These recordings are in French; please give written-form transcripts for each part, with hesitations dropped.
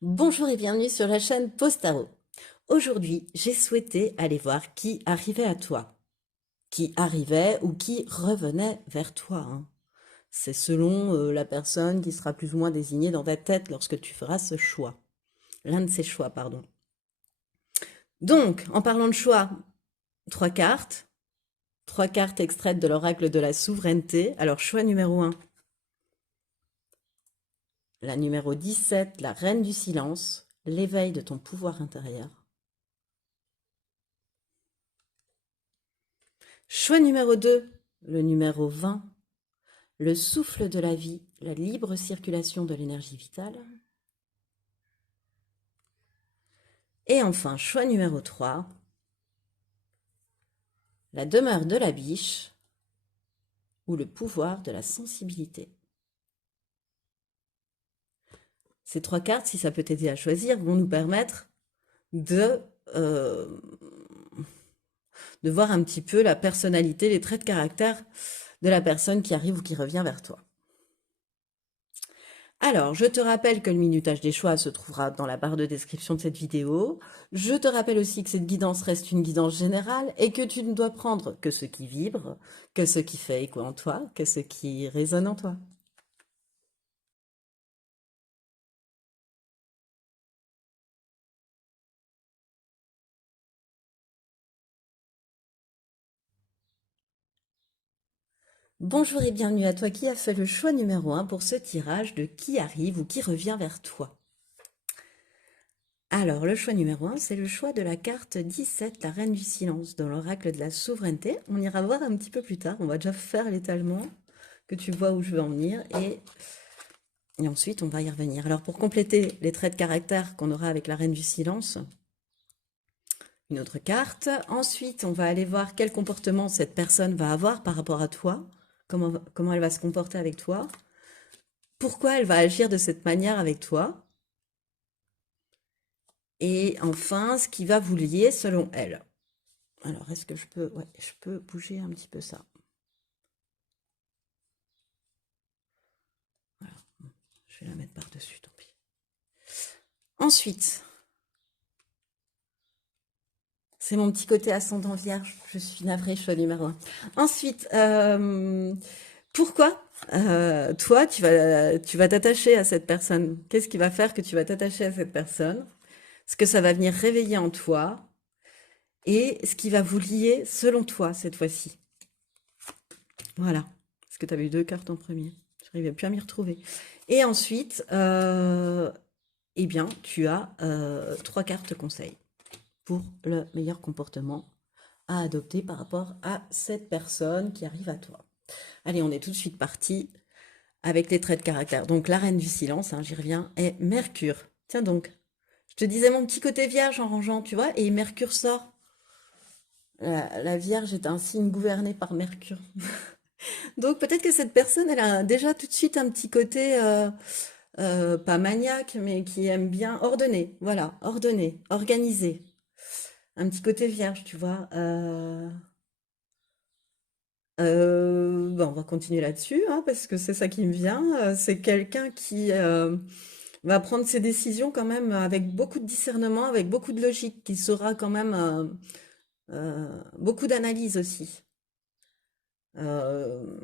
Bonjour et bienvenue sur la chaîne Postaro. Aujourd'hui, j'ai souhaité aller voir qui arrivait à toi. Qui arrivait ou qui revenait vers toi, hein. C'est selon la personne qui sera plus ou moins désignée dans ta tête lorsque tu feras ce choix. L'un de ces choix, pardon. Donc, en parlant de choix, trois cartes. Trois cartes extraites de l'oracle de la souveraineté. Alors, choix numéro 1. La numéro 17, la reine du silence. L'éveil de ton pouvoir intérieur. Choix numéro 2, le numéro 20, le souffle de la vie, la libre circulation de l'énergie vitale. Et enfin, choix numéro 3, la demeure de la biche ou le pouvoir de la sensibilité. Ces trois cartes, si ça peut t'aider à choisir, vont nous permettre de, euh, de voir un petit peu la personnalité, les traits de caractère de la personne qui arrive ou qui revient vers toi. Alors, je te rappelle que le minutage des choix se trouvera dans la barre de description de cette vidéo. Je te rappelle aussi que cette guidance reste une guidance générale et que tu ne dois prendre que ce qui vibre, que ce qui fait écho en toi, que ce qui résonne en toi. Bonjour et bienvenue à toi qui a fait le choix numéro 1 pour ce tirage de qui arrive ou qui revient vers toi. Alors, le choix numéro 1, c'est le choix de la carte 17, la reine du silence, dans l'oracle de la souveraineté. On ira voir un petit peu plus tard, on va déjà faire l'étalement, que tu vois où je veux en venir, et ensuite on va y revenir. Alors, pour compléter les traits de caractère qu'on aura avec la reine du silence, une autre carte. Ensuite, on va aller voir quel comportement cette personne va avoir par rapport à toi, comment elle va se comporter avec toi, pourquoi elle va agir de cette manière avec toi, et enfin, ce qui va vous lier selon elle. Alors, est-ce que je peux... Ouais, je peux bouger un petit peu ça. Voilà. Je vais la mettre par-dessus, tant pis. Ensuite, c'est mon petit côté ascendant vierge. Je suis navrée, choix numéro 1. Ensuite, pourquoi toi, tu vas t'attacher à cette personne? Qu'est-ce qui va faire que tu vas t'attacher à cette personne? Ce que ça va venir réveiller en toi et ce qui va vous lier selon toi cette fois-ci. Voilà. Parce que tu avais eu deux cartes en premier. Je n'arrivais plus à m'y retrouver. Et ensuite, eh bien, tu as trois cartes conseils pour le meilleur comportement à adopter par rapport à cette personne qui arrive à toi. Allez, on est tout de suite parti avec les traits de caractère. Donc, la reine du silence, hein, j'y reviens, est Mercure. Tiens donc, je te disais mon petit côté vierge en rangeant, tu vois, et Mercure sort. La Vierge est un signe gouverné par Mercure. Donc, peut-être que cette personne, elle a déjà tout de suite un petit côté, pas maniaque, mais qui aime bien ordonner. Voilà, ordonner, organiser. Un petit côté vierge, tu vois. Bah, on va continuer là-dessus, hein, parce que c'est ça qui me vient. C'est quelqu'un qui va prendre ses décisions quand même avec beaucoup de discernement, avec beaucoup de logique, qui saura quand même beaucoup d'analyse aussi. Euh,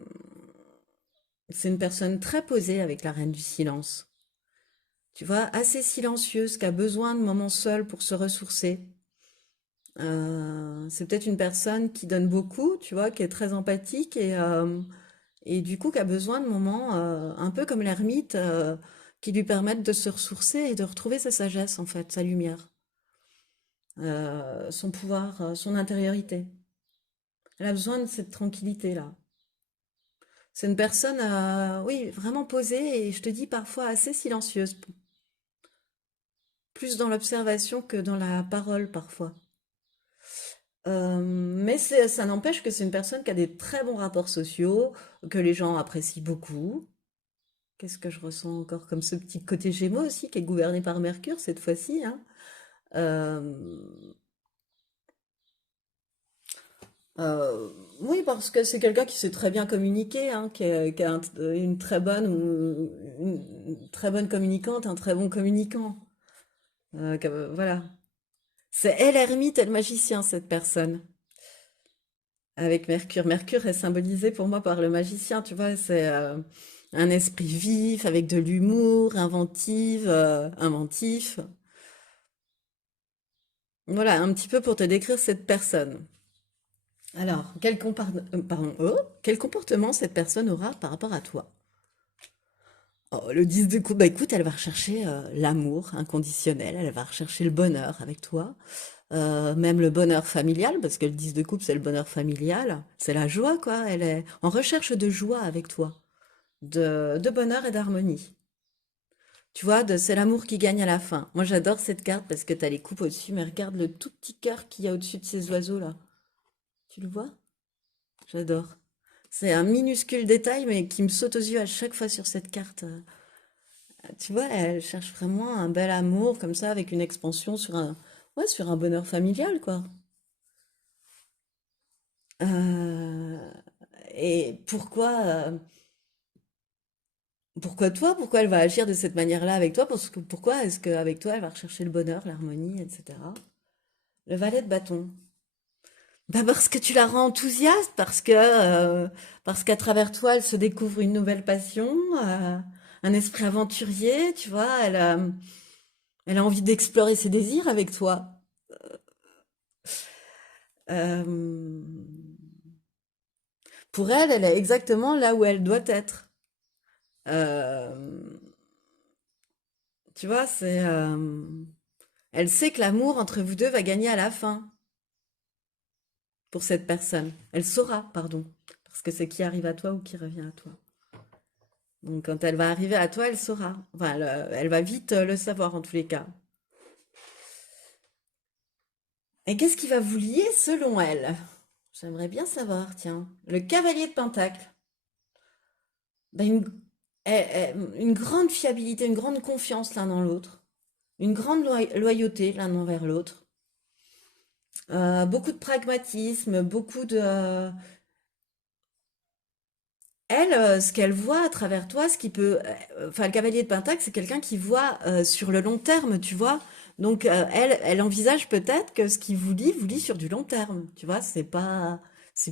c'est une personne très posée avec la reine du silence. Tu vois, assez silencieuse, qui a besoin de moments seuls pour se ressourcer. C'est peut-être une personne qui donne beaucoup, tu vois, qui est très empathique et du coup qui a besoin de moments un peu comme l'ermite qui lui permettent de se ressourcer et de retrouver sa sagesse en fait, sa lumière, son pouvoir, son intériorité. Elle a besoin de cette tranquillité-là. C'est une personne, oui, vraiment posée et je te dis parfois assez silencieuse, plus dans l'observation que dans la parole parfois. Mais ça n'empêche que c'est une personne qui a des très bons rapports sociaux, que les gens apprécient beaucoup. Qu'est-ce que je ressens encore comme ce petit côté Gémeaux aussi, qui est gouverné par Mercure cette fois-ci, hein. Euh, euh, oui, parce que c'est quelqu'un qui sait très bien communiquer, hein, qui a une très bonne communicante, un très bon communicant. Voilà. C'est elle ermite, elle magicien, cette personne. Avec Mercure. Mercure est symbolisé pour moi par le magicien, tu vois, c'est un esprit vif, avec de l'humour, inventif. Voilà, un petit peu pour te décrire cette personne. Alors, quel comportement cette personne aura par rapport à toi? Oh, le 10 de coupe, bah écoute, elle va rechercher l'amour inconditionnel, elle va rechercher le bonheur avec toi, même le bonheur familial, parce que le 10 de coupe, c'est le bonheur familial, c'est la joie, quoi. Elle est en recherche de joie avec toi, de bonheur et d'harmonie. Tu vois, c'est l'amour qui gagne à la fin. Moi, j'adore cette carte parce que tu as les coupes au-dessus, mais regarde le tout petit cœur qu'il y a au-dessus de ces oiseaux-là. Tu le vois? J'adore. C'est un minuscule détail, mais qui me saute aux yeux à chaque fois sur cette carte. Tu vois, elle cherche vraiment un bel amour comme ça, avec une expansion ouais, sur un bonheur familial, quoi. Euh, et pourquoi toi? Pourquoi elle va agir de cette manière-là avec toi? Pourquoi est-ce qu'avec toi, elle va rechercher le bonheur, l'harmonie, etc. Le valet de bâton. Bah parce que tu la rends enthousiaste, parce qu'à travers toi, elle se découvre une nouvelle passion, un esprit aventurier, tu vois, elle a envie d'explorer ses désirs avec toi. Euh, pour elle, elle est exactement là où elle doit être. Euh, tu vois, elle sait que l'amour entre vous deux va gagner à la fin pour cette personne. Elle saura, pardon, parce que c'est qui arrive à toi ou qui revient à toi. Donc quand elle va arriver à toi, elle saura. Enfin, elle va vite le savoir en tous les cas. Et qu'est-ce qui va vous lier selon elle? J'aimerais bien savoir, tiens. Le cavalier de Pentacle. Ben, une grande fiabilité, une grande confiance l'un dans l'autre. Une grande loyauté l'un envers l'autre. Beaucoup de pragmatisme, Elle, ce qu'elle voit à travers toi, enfin, le cavalier de Pentacle, c'est quelqu'un qui voit sur le long terme, tu vois. Donc, elle envisage peut-être que ce qui vous lie sur du long terme, tu vois. C'est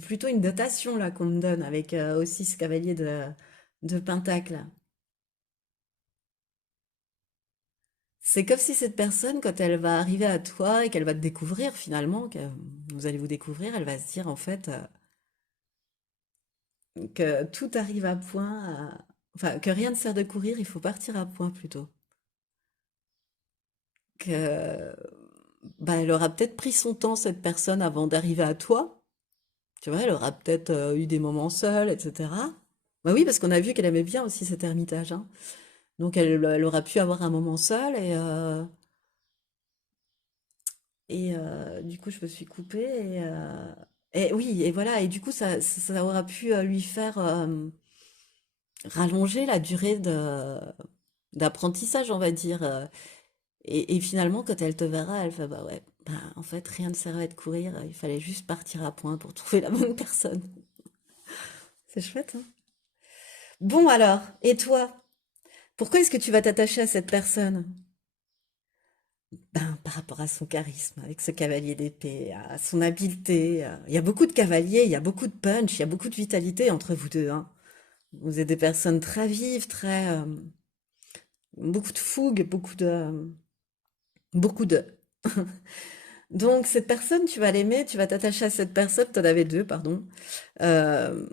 plutôt une dotation là qu'on me donne avec aussi ce cavalier de Pentacle. C'est comme si cette personne, quand elle va arriver à toi et qu'elle va te découvrir finalement, que vous allez vous découvrir, elle va se dire en fait que tout arrive à point, enfin que rien ne sert de courir, il faut partir à point plutôt. Que bah, elle aura peut-être pris son temps, cette personne, avant d'arriver à toi. Tu vois, elle aura peut-être eu des moments seuls, etc. Bah oui, parce qu'on a vu qu'elle aimait bien aussi cet ermitage, hein. Donc elle aura pu avoir un moment seul du coup je me suis coupée et oui, et voilà, et du coup ça aura pu lui faire rallonger la durée d'apprentissage, on va dire. Et finalement, quand elle te verra, elle fait bah ouais, bah en fait rien ne servait de courir, il fallait juste partir à point pour trouver la bonne personne. C'est chouette, hein? Bon alors, et toi? Pourquoi est-ce que tu vas t'attacher à cette personne? Ben, par rapport à son charisme, avec ce cavalier d'épée, à son habileté. Il y a beaucoup de cavaliers, il y a beaucoup de punch, il y a beaucoup de vitalité entre vous deux, hein. Vous êtes des personnes très vives, beaucoup de fougue, beaucoup de. Donc cette personne, tu vas l'aimer, tu vas t'attacher à cette personne. T'en avais deux, pardon. Euh,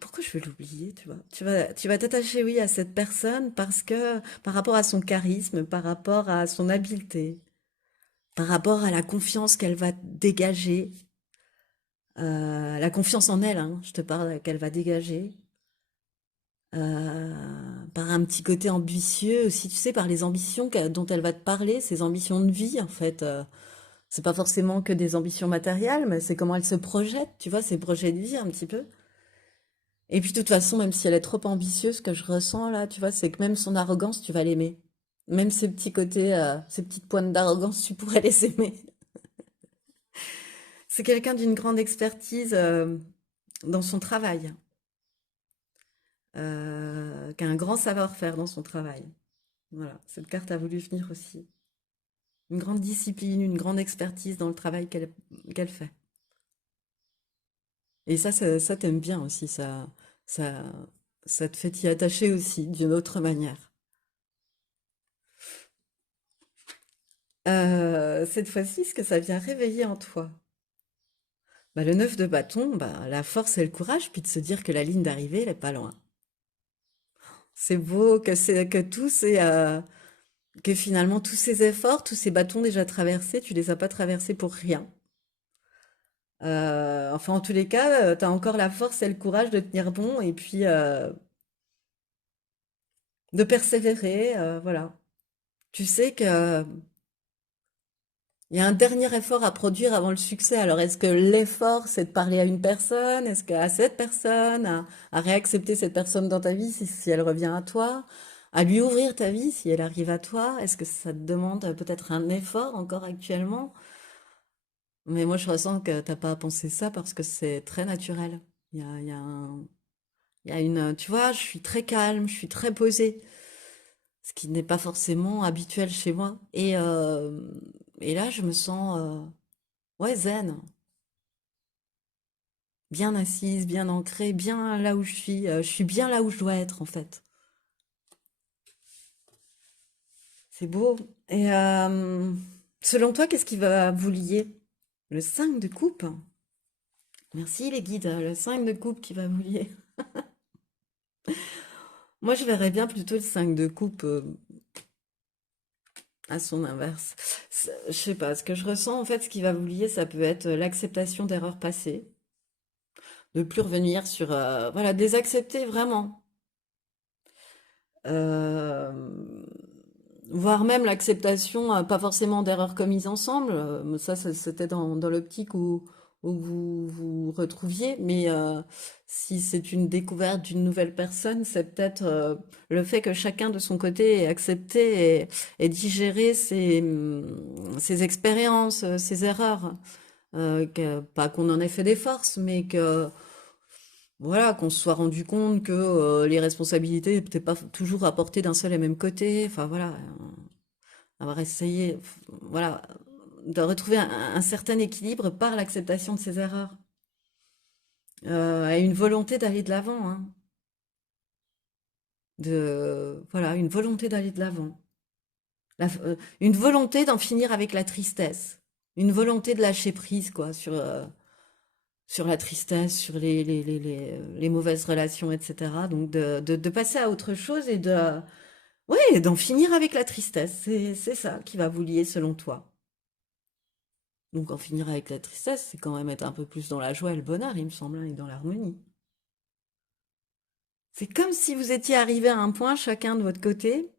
Pourquoi je vais l'oublier, tu vois? Tu vas t'attacher, oui, à cette personne parce que par rapport à son charisme, par rapport à son habileté, par rapport à la confiance qu'elle va dégager, la confiance en elle, hein, je te parle, qu'elle va dégager, par un petit côté ambitieux aussi, tu sais, par les ambitions dont elle va te parler, ses ambitions de vie, en fait. C'est pas forcément que des ambitions matérielles, mais c'est comment elle se projette, tu vois, ses projets de vie un petit peu. Et puis de toute façon, même si elle est trop ambitieuse, ce que je ressens là, tu vois, c'est que même son arrogance, tu vas l'aimer. Même ses petits côtés, ses petites pointes d'arrogance, tu pourrais les aimer. C'est quelqu'un d'une grande expertise dans son travail, qui a un grand savoir-faire dans son travail. Voilà, cette carte a voulu venir aussi. une grande discipline, une grande expertise dans le travail qu'elle fait. Et ça t'aime bien aussi, ça, ça te fait t'y attacher aussi d'une autre manière. Cette fois-ci, ce que ça vient réveiller en toi, bah, le 9 de bâton, bah, la force et le courage, puis de se dire que la ligne d'arrivée, elle est pas loin. C'est beau que que finalement tous ces efforts, tous ces bâtons déjà traversés, tu les as pas traversés pour rien. Enfin, en tous les cas, tu as encore la force et le courage de tenir bon et puis de persévérer, voilà. Tu sais que il y a un dernier effort à produire avant le succès. Alors, est-ce que l'effort, c'est de parler à une personne? Est-ce qu'à cette personne, à réaccepter cette personne dans ta vie si elle revient à toi? À lui ouvrir ta vie si elle arrive à toi? Est-ce que ça te demande peut-être un effort encore actuellement? Mais moi, je ressens que t'as pas à penser ça parce que c'est très naturel. Il y a il y a tu vois, je suis très calme, je suis très posée, ce qui n'est pas forcément habituel chez moi. Et là, je me sens, ouais, zen, bien assise, bien ancrée, bien là où je suis bien là où je dois être, en fait. C'est beau. Et selon toi, qu'est-ce qui va vous lier? Le 5 de coupe? Merci les guides, le 5 de coupe qui va vous lier. Moi, je verrais bien plutôt le 5 de coupe à son inverse. Je sais pas, ce que je ressens, en fait, ce qui va vous lier, ça peut être l'acceptation d'erreurs passées, de plus revenir sur, voilà, de les accepter vraiment. Euh, Voire même l'acceptation, pas forcément d'erreurs commises ensemble, c'était dans l'optique où vous vous retrouviez, mais si c'est une découverte d'une nouvelle personne, c'est peut-être le fait que chacun de son côté ait accepté et digéré ses expériences, ses erreurs. Pas qu'on en ait fait des forces, mais que voilà, qu'on se soit rendu compte que les responsabilités n'étaient pas toujours à porter d'un seul et même côté. Enfin voilà, avoir essayé, voilà, de retrouver un certain équilibre par l'acceptation de ses erreurs. Et une volonté d'aller de l'avant, hein, voilà, une volonté d'aller de l'avant. Une volonté d'en finir avec la tristesse. Une volonté de lâcher prise, quoi, sur la tristesse, sur les mauvaises relations, etc. Donc de passer à autre chose et ouais, d'en finir avec la tristesse. C'est ça qui va vous lier selon toi. Donc en finir avec la tristesse, c'est quand même être un peu plus dans la joie et le bonheur, il me semble, hein, et dans l'harmonie. C'est comme si vous étiez arrivé à un point, chacun de votre côté,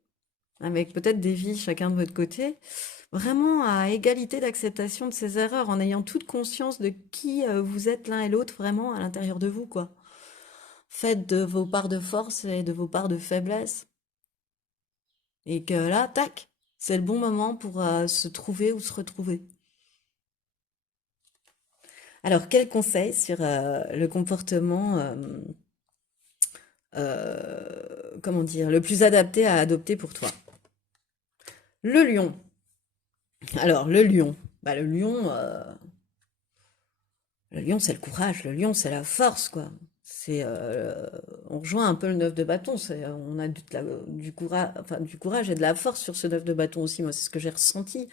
avec peut-être des vies chacun de votre côté, vraiment à égalité d'acceptation de ses erreurs, en ayant toute conscience de qui vous êtes l'un et l'autre vraiment à l'intérieur de vous, quoi. Faites de vos parts de force et de vos parts de faiblesse. Et que là, tac, c'est le bon moment pour se trouver ou se retrouver. Alors, quel conseil sur le comportement, comment dire, le plus adapté à adopter pour toi? Le lion. Alors, le lion. Bah, le lion, c'est le courage. Le lion, c'est la force, quoi. On rejoint un peu le neuf de bâton. On a du courage, enfin, du courage et de la force sur ce neuf de bâton aussi. Moi, c'est ce que j'ai ressenti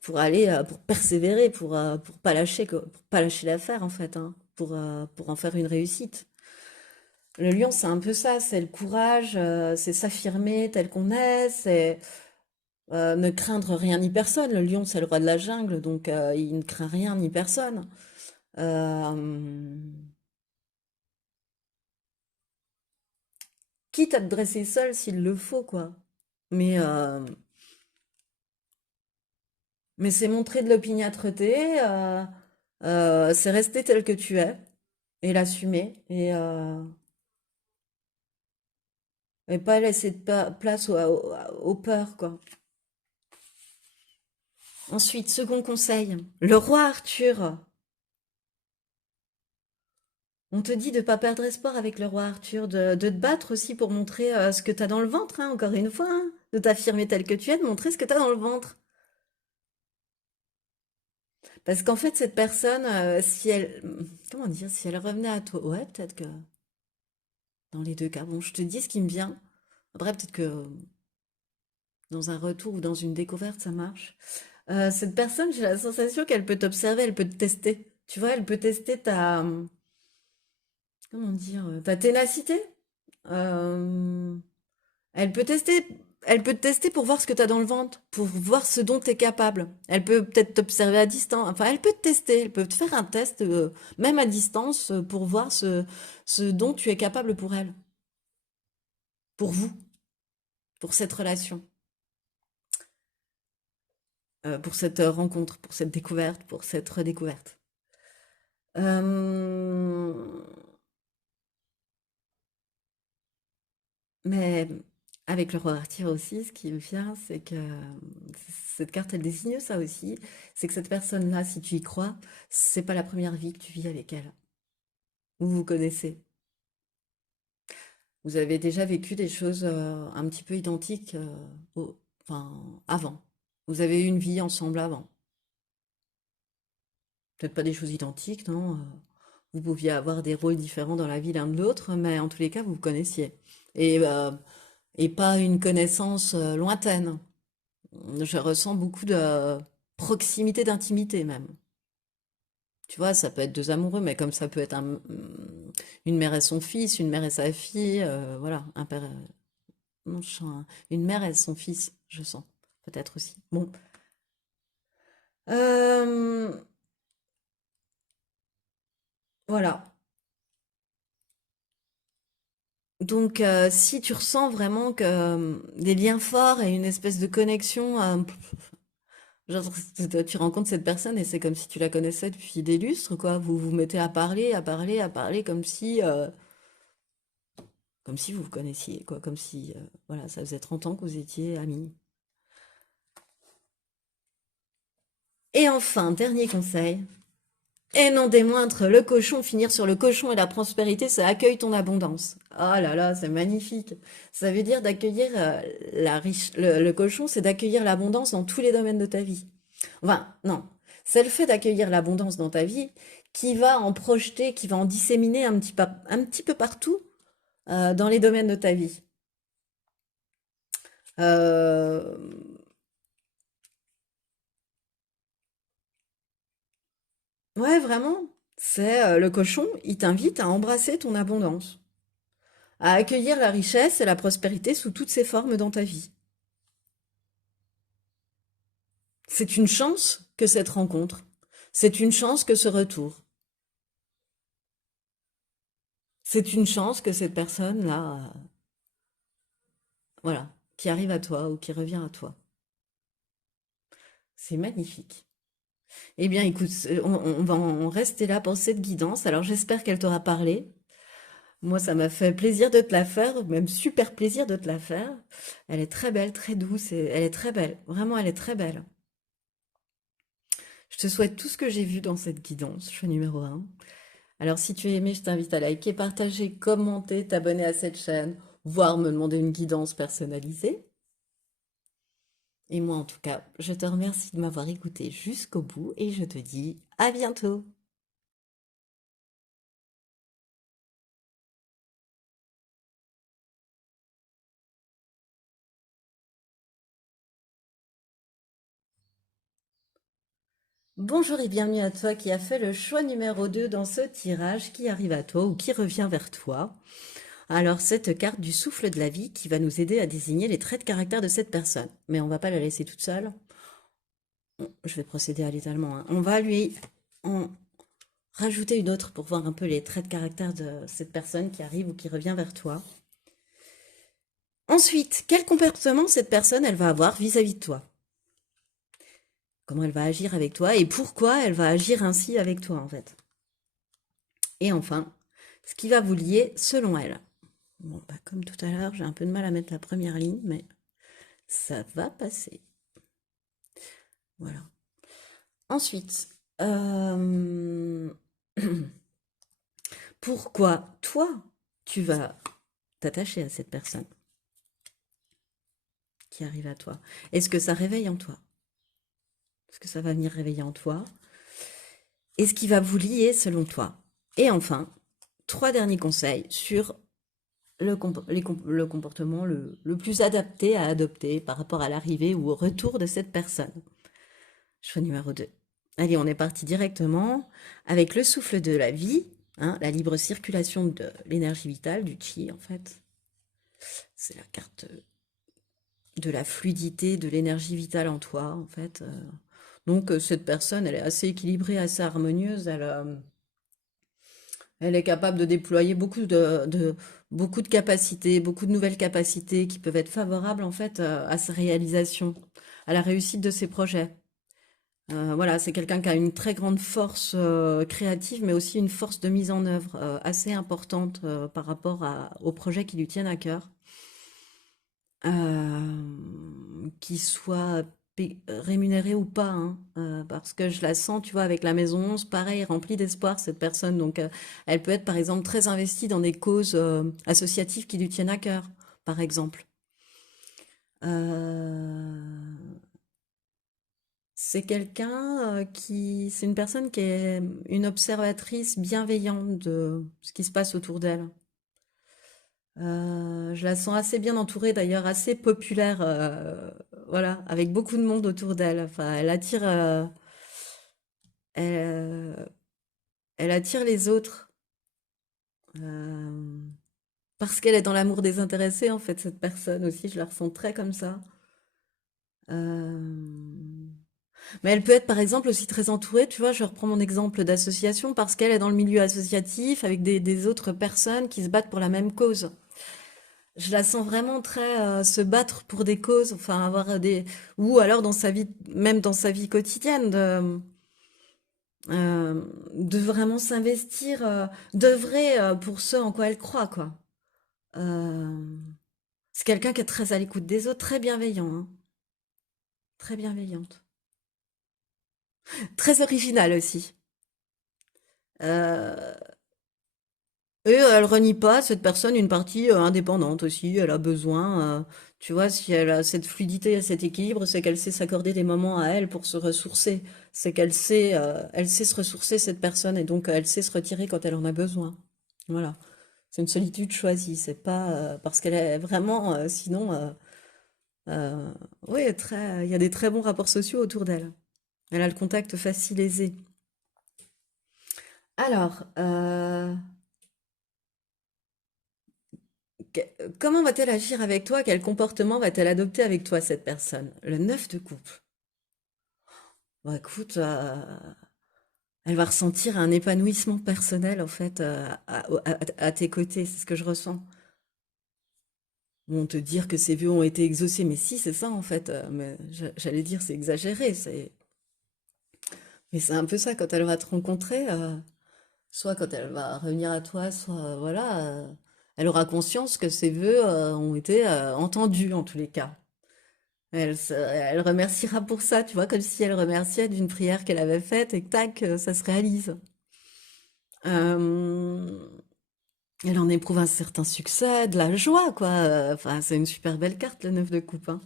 pour aller, pour persévérer, pour pas lâcher, pour pas lâcher l'affaire, en fait, hein, pour en faire une réussite. Le lion, c'est un peu ça, c'est le courage, c'est s'affirmer tel qu'on est, c'est ne craindre rien ni personne. Le lion, c'est le roi de la jungle, donc il ne craint rien ni personne. Euh, Quitte à te dresser seul s'il le faut, quoi. Mais, euh, mais c'est montrer de l'opiniâtreté, c'est rester tel que tu es et l'assumer et pas laisser de place aux peurs, quoi. Ensuite, second conseil, le roi Arthur. On te dit de pas perdre espoir avec le roi Arthur, de te battre aussi pour montrer ce que tu as dans le ventre, hein, encore une fois, hein, de t'affirmer tel que tu es, de montrer ce que tu as dans le ventre. Parce qu'en fait, cette personne, si elle, comment dire, si elle revenait à toi, ouais, peut-être que dans les deux cas, bon, je te dis ce qui me vient. Après, peut-être que dans un retour ou dans une découverte, ça marche. Cette personne, j'ai la sensation qu'elle peut t'observer, elle peut te tester. Tu vois, elle peut tester ta, comment dire, ta ténacité. Euh, Elle peut tester, elle peut te tester pour voir ce que tu as dans le ventre, pour voir ce dont tu es capable. Elle peut peut-être t'observer à distance. Enfin, elle peut te tester, elle peut te faire un test, même à distance, pour voir ce dont tu es capable pour elle, pour vous, pour cette relation, pour cette rencontre, pour cette découverte, pour cette redécouverte. Euh, mais avec le repartir aussi, ce qui me vient, c'est que cette carte, elle désigne ça aussi. C'est que cette personne-là, si tu y crois, c'est pas la première vie que tu vis avec elle. Vous vous connaissez. Vous avez déjà vécu des choses un petit peu identiques enfin, avant. Vous avez eu une vie ensemble avant. Peut-être pas des choses identiques, non? Vous pouviez avoir des rôles différents dans la vie l'un de l'autre, mais en tous les cas, vous vous connaissiez. Et pas une connaissance lointaine. Je ressens beaucoup de proximité, d'intimité même. Tu vois, ça peut être deux amoureux, mais comme ça peut être une mère et son fils, une mère et sa fille, voilà, un père, non, je sens une mère et son fils, je sens, peut-être aussi. Bon. Euh, voilà. Donc, si tu ressens vraiment que des liens forts et une espèce de connexion, genre, tu rencontres cette personne et c'est comme si tu la connaissais depuis des lustres, quoi. Vous vous mettez à parler, à parler, à parler comme si vous vous connaissiez, quoi. Comme si, voilà, ça faisait 30 ans que vous étiez amis. Et enfin, dernier conseil. Et non des moindres, le cochon, finir sur le cochon et la prospérité, ça accueille ton abondance. Oh là là, c'est magnifique. Ça veut dire d'accueillir le cochon, c'est d'accueillir l'abondance dans tous les domaines de ta vie. Enfin, non. C'est le fait d'accueillir l'abondance dans ta vie qui va en projeter, qui va en disséminer un petit peu partout dans les domaines de ta vie. Euh, ouais, vraiment. C'est le cochon, il t'invite à embrasser ton abondance, à accueillir la richesse et la prospérité sous toutes ses formes dans ta vie. C'est une chance que cette rencontre, c'est une chance que ce retour, c'est une chance que cette personne-là, voilà, qui arrive à toi ou qui revient à toi. C'est magnifique. Eh bien, écoute, on va en rester là pour cette guidance. Alors, j'espère qu'elle t'aura parlé. Moi, ça m'a fait plaisir de te la faire, même super plaisir de te la faire. Elle est très belle, très douce et elle est très belle. Vraiment, elle est très belle. Je te souhaite tout ce que j'ai vu dans cette guidance, choix numéro un. Alors, si tu as aimé, je t'invite à liker, partager, commenter, t'abonner à cette chaîne, voire me demander une guidance personnalisée. Et moi, en tout cas, je te remercie de m'avoir écouté jusqu'au bout et je te dis à bientôt. Bonjour et bienvenue à toi qui a fait le choix numéro 2 dans ce tirage qui arrive à toi ou qui revient vers toi. Alors, cette carte du souffle de la vie qui va nous aider à désigner les traits de caractère de cette personne. Mais on va pas la laisser toute seule. Je vais procéder à l'étalement, hein. On va lui en rajouter une autre pour voir un peu les traits de caractère de cette personne qui arrive ou qui revient vers toi. Ensuite, quel comportement cette personne elle va avoir vis-à-vis de toi? Comment elle va agir avec toi et pourquoi elle va agir ainsi avec toi en fait? Et enfin, ce qui va vous lier selon elle. Bon, bah, comme tout à l'heure, j'ai un peu de mal à mettre la première ligne, mais ça va passer. Voilà. Ensuite, pourquoi toi, tu vas t'attacher à cette personne qui arrive à toi? Est-ce que ça réveille en toi? Est-ce que ça va venir réveiller en toi? et ce qui va vous lier selon toi. Et enfin, trois derniers conseils sur le comportement le plus adapté à adopter par rapport à l'arrivée ou au retour de cette personne. Choix numéro 2. Allez, on est parti directement avec le souffle de la vie, hein, la libre circulation de l'énergie vitale, du chi en fait. C'est la carte de la fluidité, de l'énergie vitale en toi en fait. Donc cette personne, elle est assez équilibrée, assez harmonieuse, elle est capable de déployer beaucoup de capacités, beaucoup de nouvelles capacités qui peuvent être favorables en fait à sa réalisation, à la réussite de ses projets. Voilà, c'est quelqu'un qui a une très grande force créative, mais aussi une force de mise en œuvre assez importante par rapport aux projets qui lui tiennent à cœur, qu'ils soient rémunérés ou pas, hein, parce que je la sens, tu vois, avec la maison 11, pareil, remplie d'espoir, cette personne. Donc, elle peut être, par exemple, très investie dans des causes associatives qui lui tiennent à cœur, par exemple. Euh, c'est une personne qui est une observatrice bienveillante de ce qui se passe autour d'elle. Je la sens assez bien entourée, d'ailleurs, assez populaire, voilà, avec beaucoup de monde autour d'elle. Enfin, elle, elle attire les autres, euh, parce qu'elle est dans l'amour désintéressé, en fait, cette personne aussi, je la ressens très comme ça. Euh, Mais elle peut être par exemple aussi très entourée, tu vois, je reprends mon exemple d'association parce qu'elle est dans le milieu associatif avec des autres personnes qui se battent pour la même cause. Je la sens vraiment très se battre pour des causes, enfin avoir des ou alors dans sa vie, même dans sa vie quotidienne, euh, de vraiment s'investir, d'œuvrer pour ce en quoi elle croit, quoi. Euh, c'est quelqu'un qui est très à l'écoute des autres, très bienveillant, hein, très bienveillante, très originale aussi. Euh, Et elle renie pas cette personne une partie indépendante aussi. Elle a besoin, tu vois, si elle a cette fluidité et cet équilibre, c'est qu'elle sait s'accorder des moments à elle pour se ressourcer. C'est elle sait se ressourcer cette personne et donc elle sait se retirer quand elle en a besoin. Voilà. C'est une solitude choisie. C'est pas parce qu'elle est vraiment, sinon, euh, oui, il y a des très bons rapports sociaux autour d'elle. Elle a le contact facile, aisé. Alors, comment va-t-elle agir avec toi? Quel comportement va-t-elle adopter avec toi, cette personne? Le 9 de coupe. Bon, écoute, elle va ressentir un épanouissement personnel, en fait, à tes côtés. C'est ce que je ressens. Bon, te dire que ses vœux ont été exaucés, mais si, c'est ça, en fait. Mais j'allais dire, c'est exagéré. Mais c'est un peu ça, quand elle va te rencontrer, soit quand elle va revenir à toi, soit, voilà, elle aura conscience que ses vœux, ont été, entendus, en tous les cas. Elle remerciera pour ça, tu vois, comme si elle remerciait d'une prière qu'elle avait faite et que tac, ça se réalise. Euh, Elle en éprouve un certain succès, de la joie, quoi. Enfin, c'est une super belle carte, le 9 de coupe, hein.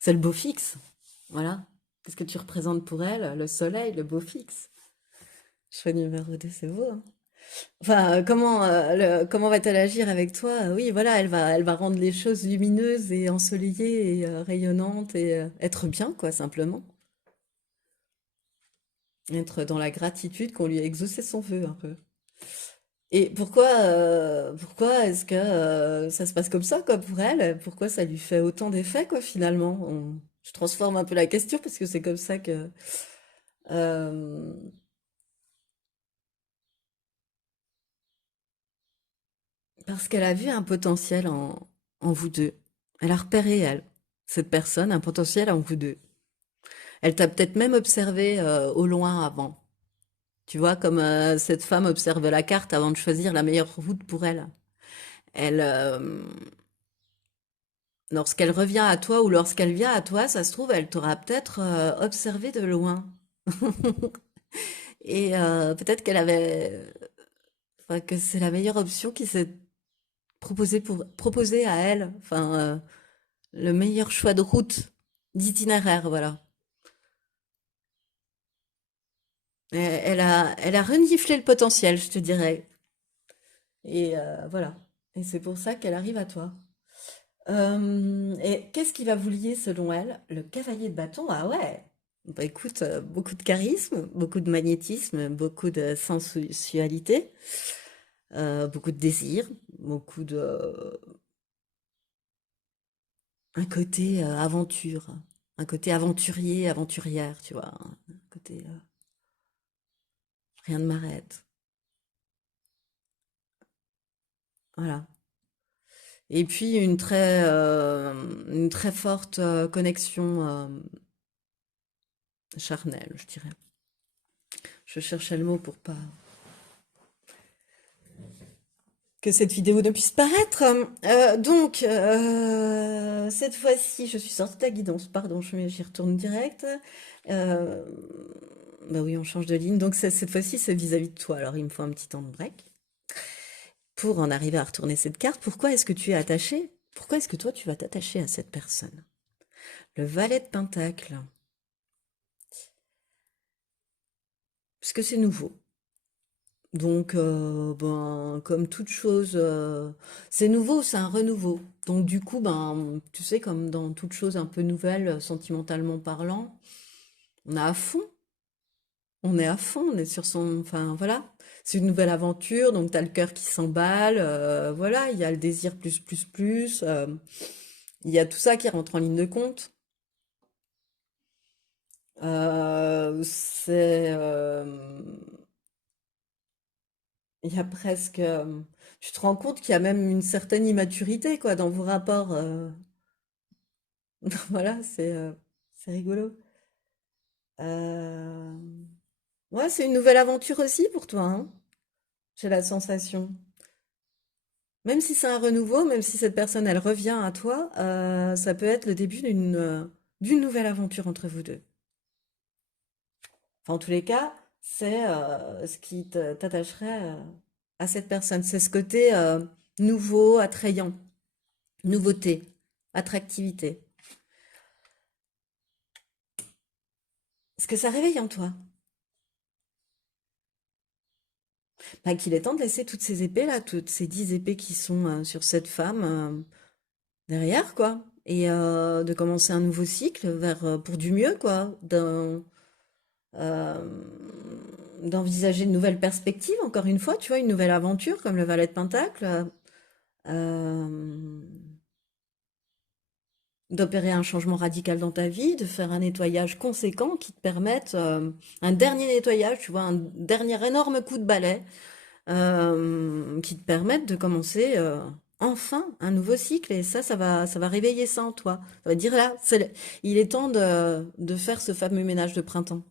C'est le beau fixe, voilà. Qu'est-ce que tu représentes pour elle? Le soleil, le beau fixe. Choix numéro 2, c'est beau, hein. Enfin, comment va-t-elle agir avec toi? Oui, voilà, elle va rendre les choses lumineuses et ensoleillées et rayonnantes et être bien, quoi, simplement. Être dans la gratitude qu'on lui a exaucé son vœu un peu. Et pourquoi est-ce que ça se passe comme ça, quoi, pour elle? Pourquoi ça lui fait autant d'effet, quoi, finalement? Je transforme un peu la question parce que c'est comme ça que... euh, parce qu'elle a vu un potentiel en vous deux. Elle a repéré, elle, cette personne, un potentiel en vous deux. Elle t'a peut-être même observé au loin avant. Tu vois, comme cette femme observe la carte avant de choisir la meilleure route pour elle. Elle, lorsqu'elle revient à toi ou lorsqu'elle vient à toi, ça se trouve, elle t'aura peut-être observé de loin. Et peut-être enfin, que c'est la meilleure option qui s'est proposée à elle. Enfin, le meilleur choix de route, d'itinéraire, voilà. Elle a reniflé le potentiel, je te dirais. Et voilà. Et c'est pour ça qu'elle arrive à toi. Et qu'est-ce qui va vous lier selon elle? Le cavalier de bâton, ah ouais. Bah écoute, beaucoup de charisme, beaucoup de magnétisme, beaucoup de sensualité, beaucoup de désir, beaucoup de un côté aventure, un côté aventurier, aventurière, tu vois, un côté rien ne m'arrête. Voilà. Et puis une très forte connexion charnelle, je dirais. Je cherchais le mot pour pas que cette vidéo ne puisse paraître. Cette fois-ci, je suis sortie de la guidance. Pardon, j'y retourne direct. Euh, Bah oui, on change de ligne. Donc cette fois-ci, c'est vis-à-vis de toi. Alors il me faut un petit temps de break pour en arriver à retourner cette carte. Pourquoi est-ce que tu es attaché? Pourquoi est-ce que toi, tu vas t'attacher à cette personne? Le valet de Pentacle. Parce que c'est nouveau. Donc, ben, comme toute chose, c'est nouveau, c'est un renouveau. Donc, du coup, ben, tu sais, comme dans toute chose un peu nouvelle, sentimentalement parlant, on est à fond, on est à fond, on est sur son, enfin, voilà. C'est une nouvelle aventure, donc t'as le cœur qui s'emballe, voilà, il y a le désir plus, il y a tout ça qui rentre en ligne de compte. C'est, il y a presque, tu te rends compte qu'il y a même une certaine immaturité, quoi, dans vos rapports. Voilà, c'est rigolo. Euh, Ouais, c'est une nouvelle aventure aussi pour toi, hein, j'ai la sensation. Même si c'est un renouveau, même si cette personne, elle revient à toi, ça peut être le début d'une nouvelle aventure entre vous deux. Enfin, en tous les cas, c'est ce qui t'attacherait à cette personne. C'est ce côté nouveau, attrayant, nouveauté, attractivité. Ce que ça réveille en toi. Bah, qu'il est temps de laisser toutes ces épées là, toutes ces 10 épées qui sont sur cette femme derrière, quoi. Et de commencer un nouveau cycle vers pour du mieux, quoi. Euh, D'envisager de nouvelles perspectives, encore une fois, tu vois, une nouvelle aventure comme le Valet de Pentacle. euh, D'opérer un changement radical dans ta vie, de faire un nettoyage conséquent qui te permette un dernier nettoyage, tu vois, un dernier énorme coup de balai qui te permettent de commencer enfin un nouveau cycle. Et ça va réveiller ça en toi. Ça va dire là, il est temps de faire ce fameux ménage de printemps.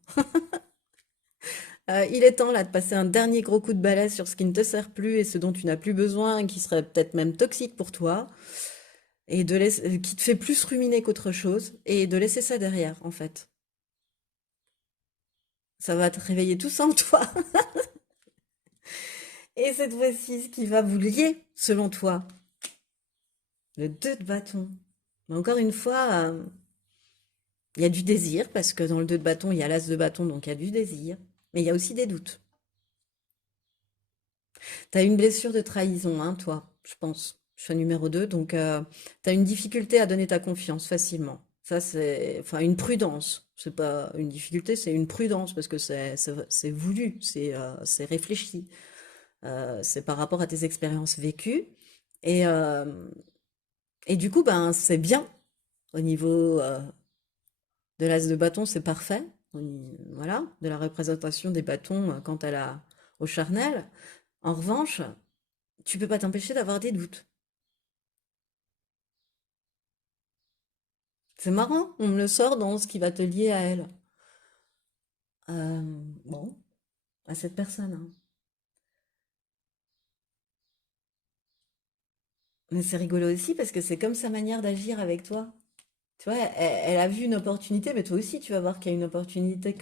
Il est temps là de passer un dernier gros coup de balai sur ce qui ne te sert plus et ce dont tu n'as plus besoin et qui serait peut-être même toxique pour toi et qui te fait plus ruminer qu'autre chose et de laisser ça derrière en fait. Ça va te réveiller tout ça en toi. Et cette fois-ci, ce qui va vous lier, selon toi, le 2 de bâton. Mais encore une fois, il y a du désir, parce que dans le 2 de bâton, il y a l'as de bâton, donc il y a du désir. Mais il y a aussi des doutes. Tu as une blessure de trahison, hein, toi, je pense. Je suis numéro 2, donc tu as une difficulté à donner ta confiance facilement. Ça, c'est, enfin, une prudence. C'est pas une difficulté, c'est une prudence, parce que c'est voulu, c'est réfléchi. C'est par rapport à tes expériences vécues. Et, euh, et du coup, ben, c'est bien au niveau de l'as de bâton, c'est parfait. Voilà, de la représentation des bâtons quant à au charnel. En revanche, tu peux pas t'empêcher d'avoir des doutes. C'est marrant, on me le sort dans ce qui va te lier à elle. Euh, bon, à cette personne, hein. Mais c'est rigolo aussi parce que c'est comme sa manière d'agir avec toi. Tu vois, elle a vu une opportunité, mais toi aussi, tu vas voir qu'il y a une opportunité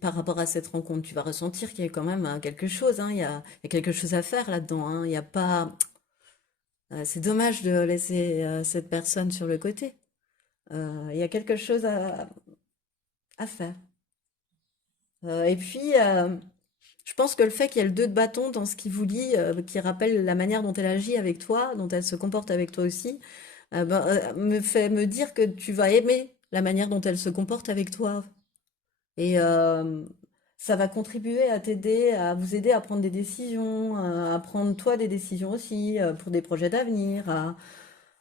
par rapport à cette rencontre. Tu vas ressentir qu'il y a quand même quelque chose, hein, il y a quelque chose à faire là-dedans, hein. Il y a pas, c'est dommage de laisser cette personne sur le côté. Il y a quelque chose à faire. Et puis, je pense que le fait qu'il y ait le 2 de bâton dans ce qui vous lie, qui rappelle la manière dont elle agit avec toi, dont elle se comporte avec toi aussi, me fait me dire que tu vas aimer la manière dont elle se comporte avec toi. Et ça va contribuer à t'aider, à vous aider à prendre des décisions, à prendre toi des décisions aussi pour des projets d'avenir,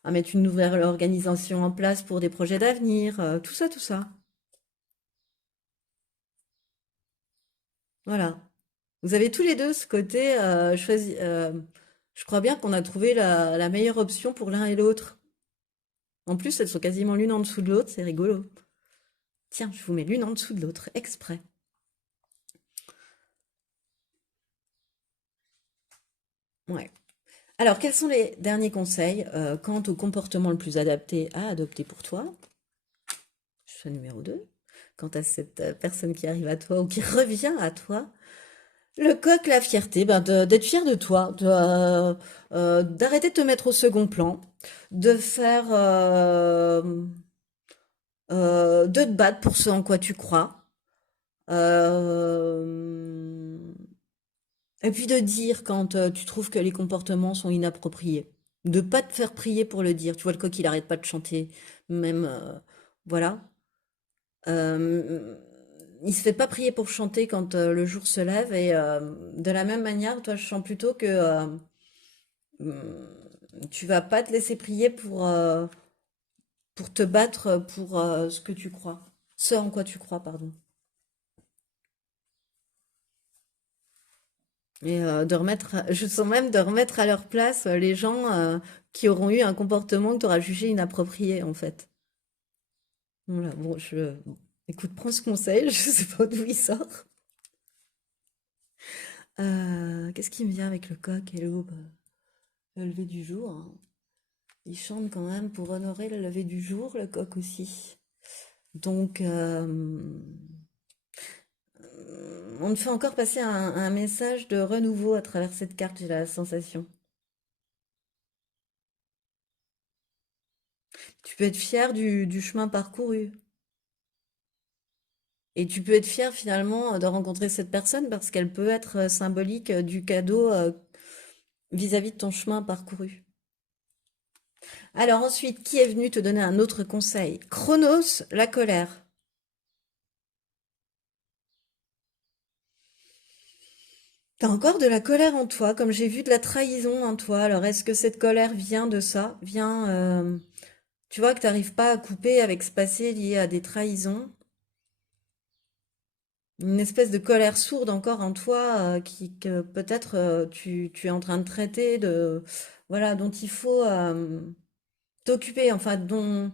à mettre une nouvelle organisation en place pour des projets d'avenir, tout ça, tout ça. Voilà. Vous avez tous les deux ce côté choisi. Je crois bien qu'on a trouvé la meilleure option pour l'un et l'autre. En plus, elles sont quasiment l'une en dessous de l'autre, c'est rigolo. Tiens, je vous mets l'une en dessous de l'autre, exprès. Ouais. Alors, quels sont les derniers conseils quant au comportement le plus adapté à adopter pour toi? Choix numéro 2. Quant à cette personne qui arrive à toi ou qui revient à toi, le coq, la fierté, d'être fier de toi, d'arrêter de te mettre au second plan, de faire, de te battre pour ce en quoi tu crois, euh, et puis de dire quand tu trouves que les comportements sont inappropriés. De pas te faire prier pour le dire. Tu vois, le coq, il arrête pas de chanter. Même, voilà. Euh, il se fait pas prier pour chanter quand le jour se lève. Et de la même manière, toi, je sens plutôt que tu vas pas te laisser prier pour te battre pour ce que tu crois. Ce en quoi tu crois, pardon. Et de remettre, je sens même de remettre à leur place les gens qui auront eu un comportement que tu auras jugé inapproprié, en fait. Voilà, bon, écoute, prends ce conseil, je sais pas d'où il sort. Qu'est-ce qui me vient avec le coq et l'aube? Le lever du jour, hein. Il chante quand même pour honorer le lever du jour, le coq aussi. Donc, on me fait encore passer un message de renouveau à travers cette carte, j'ai la sensation. Tu peux être fier du chemin parcouru. Et tu peux être fier finalement de rencontrer cette personne parce qu'elle peut être symbolique du cadeau vis-à-vis de ton chemin parcouru. Alors ensuite, qui est venu te donner un autre conseil? Chronos, la colère. T'as encore de la colère en toi, comme j'ai vu de la trahison en toi. Alors est-ce que cette colère vient de ça? Vient, tu vois, que t'arrives pas à couper avec ce passé lié à des trahisons? Une espèce de colère sourde encore en toi que peut-être tu es en train de traiter, voilà, dont il faut t'occuper, enfin, dont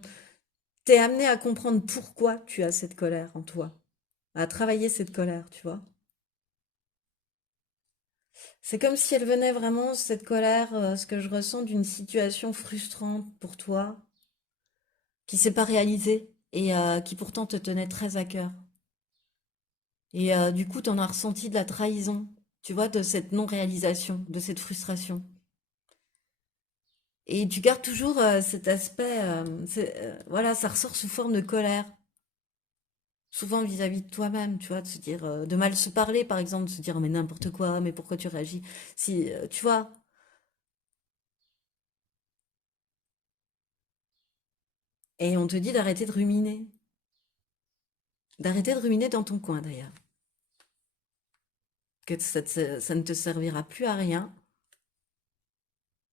t'es amené à comprendre pourquoi tu as cette colère en toi, à travailler cette colère, tu vois. C'est comme si elle venait vraiment, cette colère, ce que je ressens d'une situation frustrante pour toi, qui s'est pas réalisée et qui pourtant te tenait très à cœur. Et du coup, tu en as ressenti de la trahison, tu vois, de cette non-réalisation, de cette frustration. Et tu gardes toujours cet aspect, voilà, ça ressort sous forme de colère, souvent vis-à-vis de toi-même, tu vois, de se dire, de mal se parler, par exemple, de se dire, mais n'importe quoi, mais pourquoi tu réagis? Si, tu vois, et on te dit d'arrêter de ruminer dans ton coin d'ailleurs, que ça ne te servira plus à rien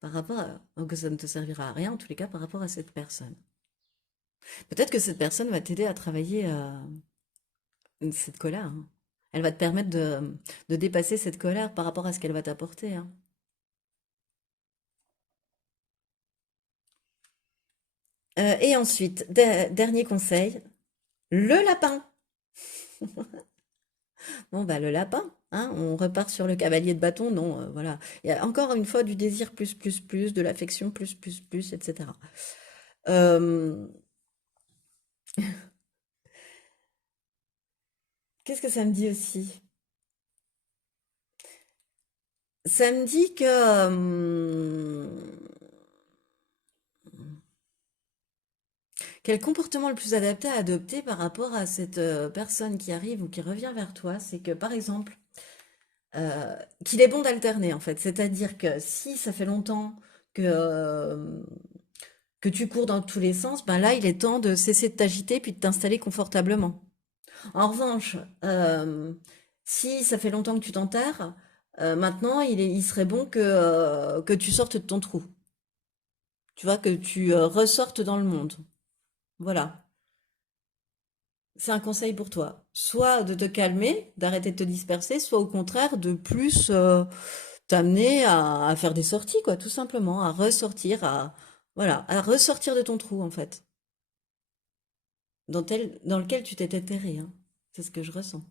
par rapport que ça ne te servira à rien en tous les cas par rapport à cette personne. Peut-être que cette personne va t'aider à travailler cette colère, hein. Elle va te permettre de dépasser cette colère par rapport à ce qu'elle va t'apporter, hein. Et ensuite, dernier conseil, le lapin. Bon, bah, le lapin, hein, on repart sur le cavalier de bâton. Non, voilà. Il y a encore une fois du désir plus, de l'affection plus, etc. Euh, Qu'est-ce que ça me dit aussi? Ça me dit que Quel comportement le plus adapté à adopter par rapport à cette personne qui arrive ou qui revient vers toi? C'est que, par exemple, euh, qu'il est bon d'alterner, en fait. C'est-à-dire que si ça fait longtemps que tu cours dans tous les sens, ben là, il est temps de cesser de t'agiter puis de t'installer confortablement. En revanche, si ça fait longtemps que tu t'enterres, maintenant, il serait bon que tu sortes de ton trou. Tu vois, que tu ressortes dans le monde. Voilà. C'est un conseil pour toi. Soit de te calmer, d'arrêter de te disperser, soit au contraire de plus t'amener à faire des sorties, quoi, tout simplement, à ressortir, voilà, à ressortir de ton trou, en fait, dans lequel tu t'étais terré, hein. C'est ce que je ressens.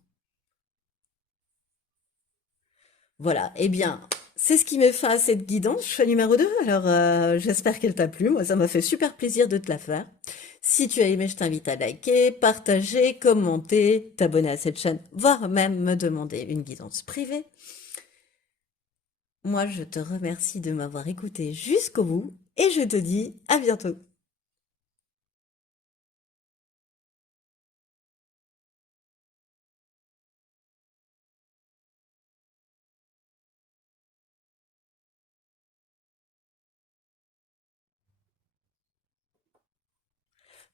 Voilà, eh bien, c'est ce qui met fin à cette guidance, choix numéro 2. Alors, j'espère qu'elle t'a plu. Moi, ça m'a fait super plaisir de te la faire. Si tu as aimé, je t'invite à liker, partager, commenter, t'abonner à cette chaîne, voire même me demander une guidance privée. Moi, je te remercie de m'avoir écouté jusqu'au bout et je te dis à bientôt.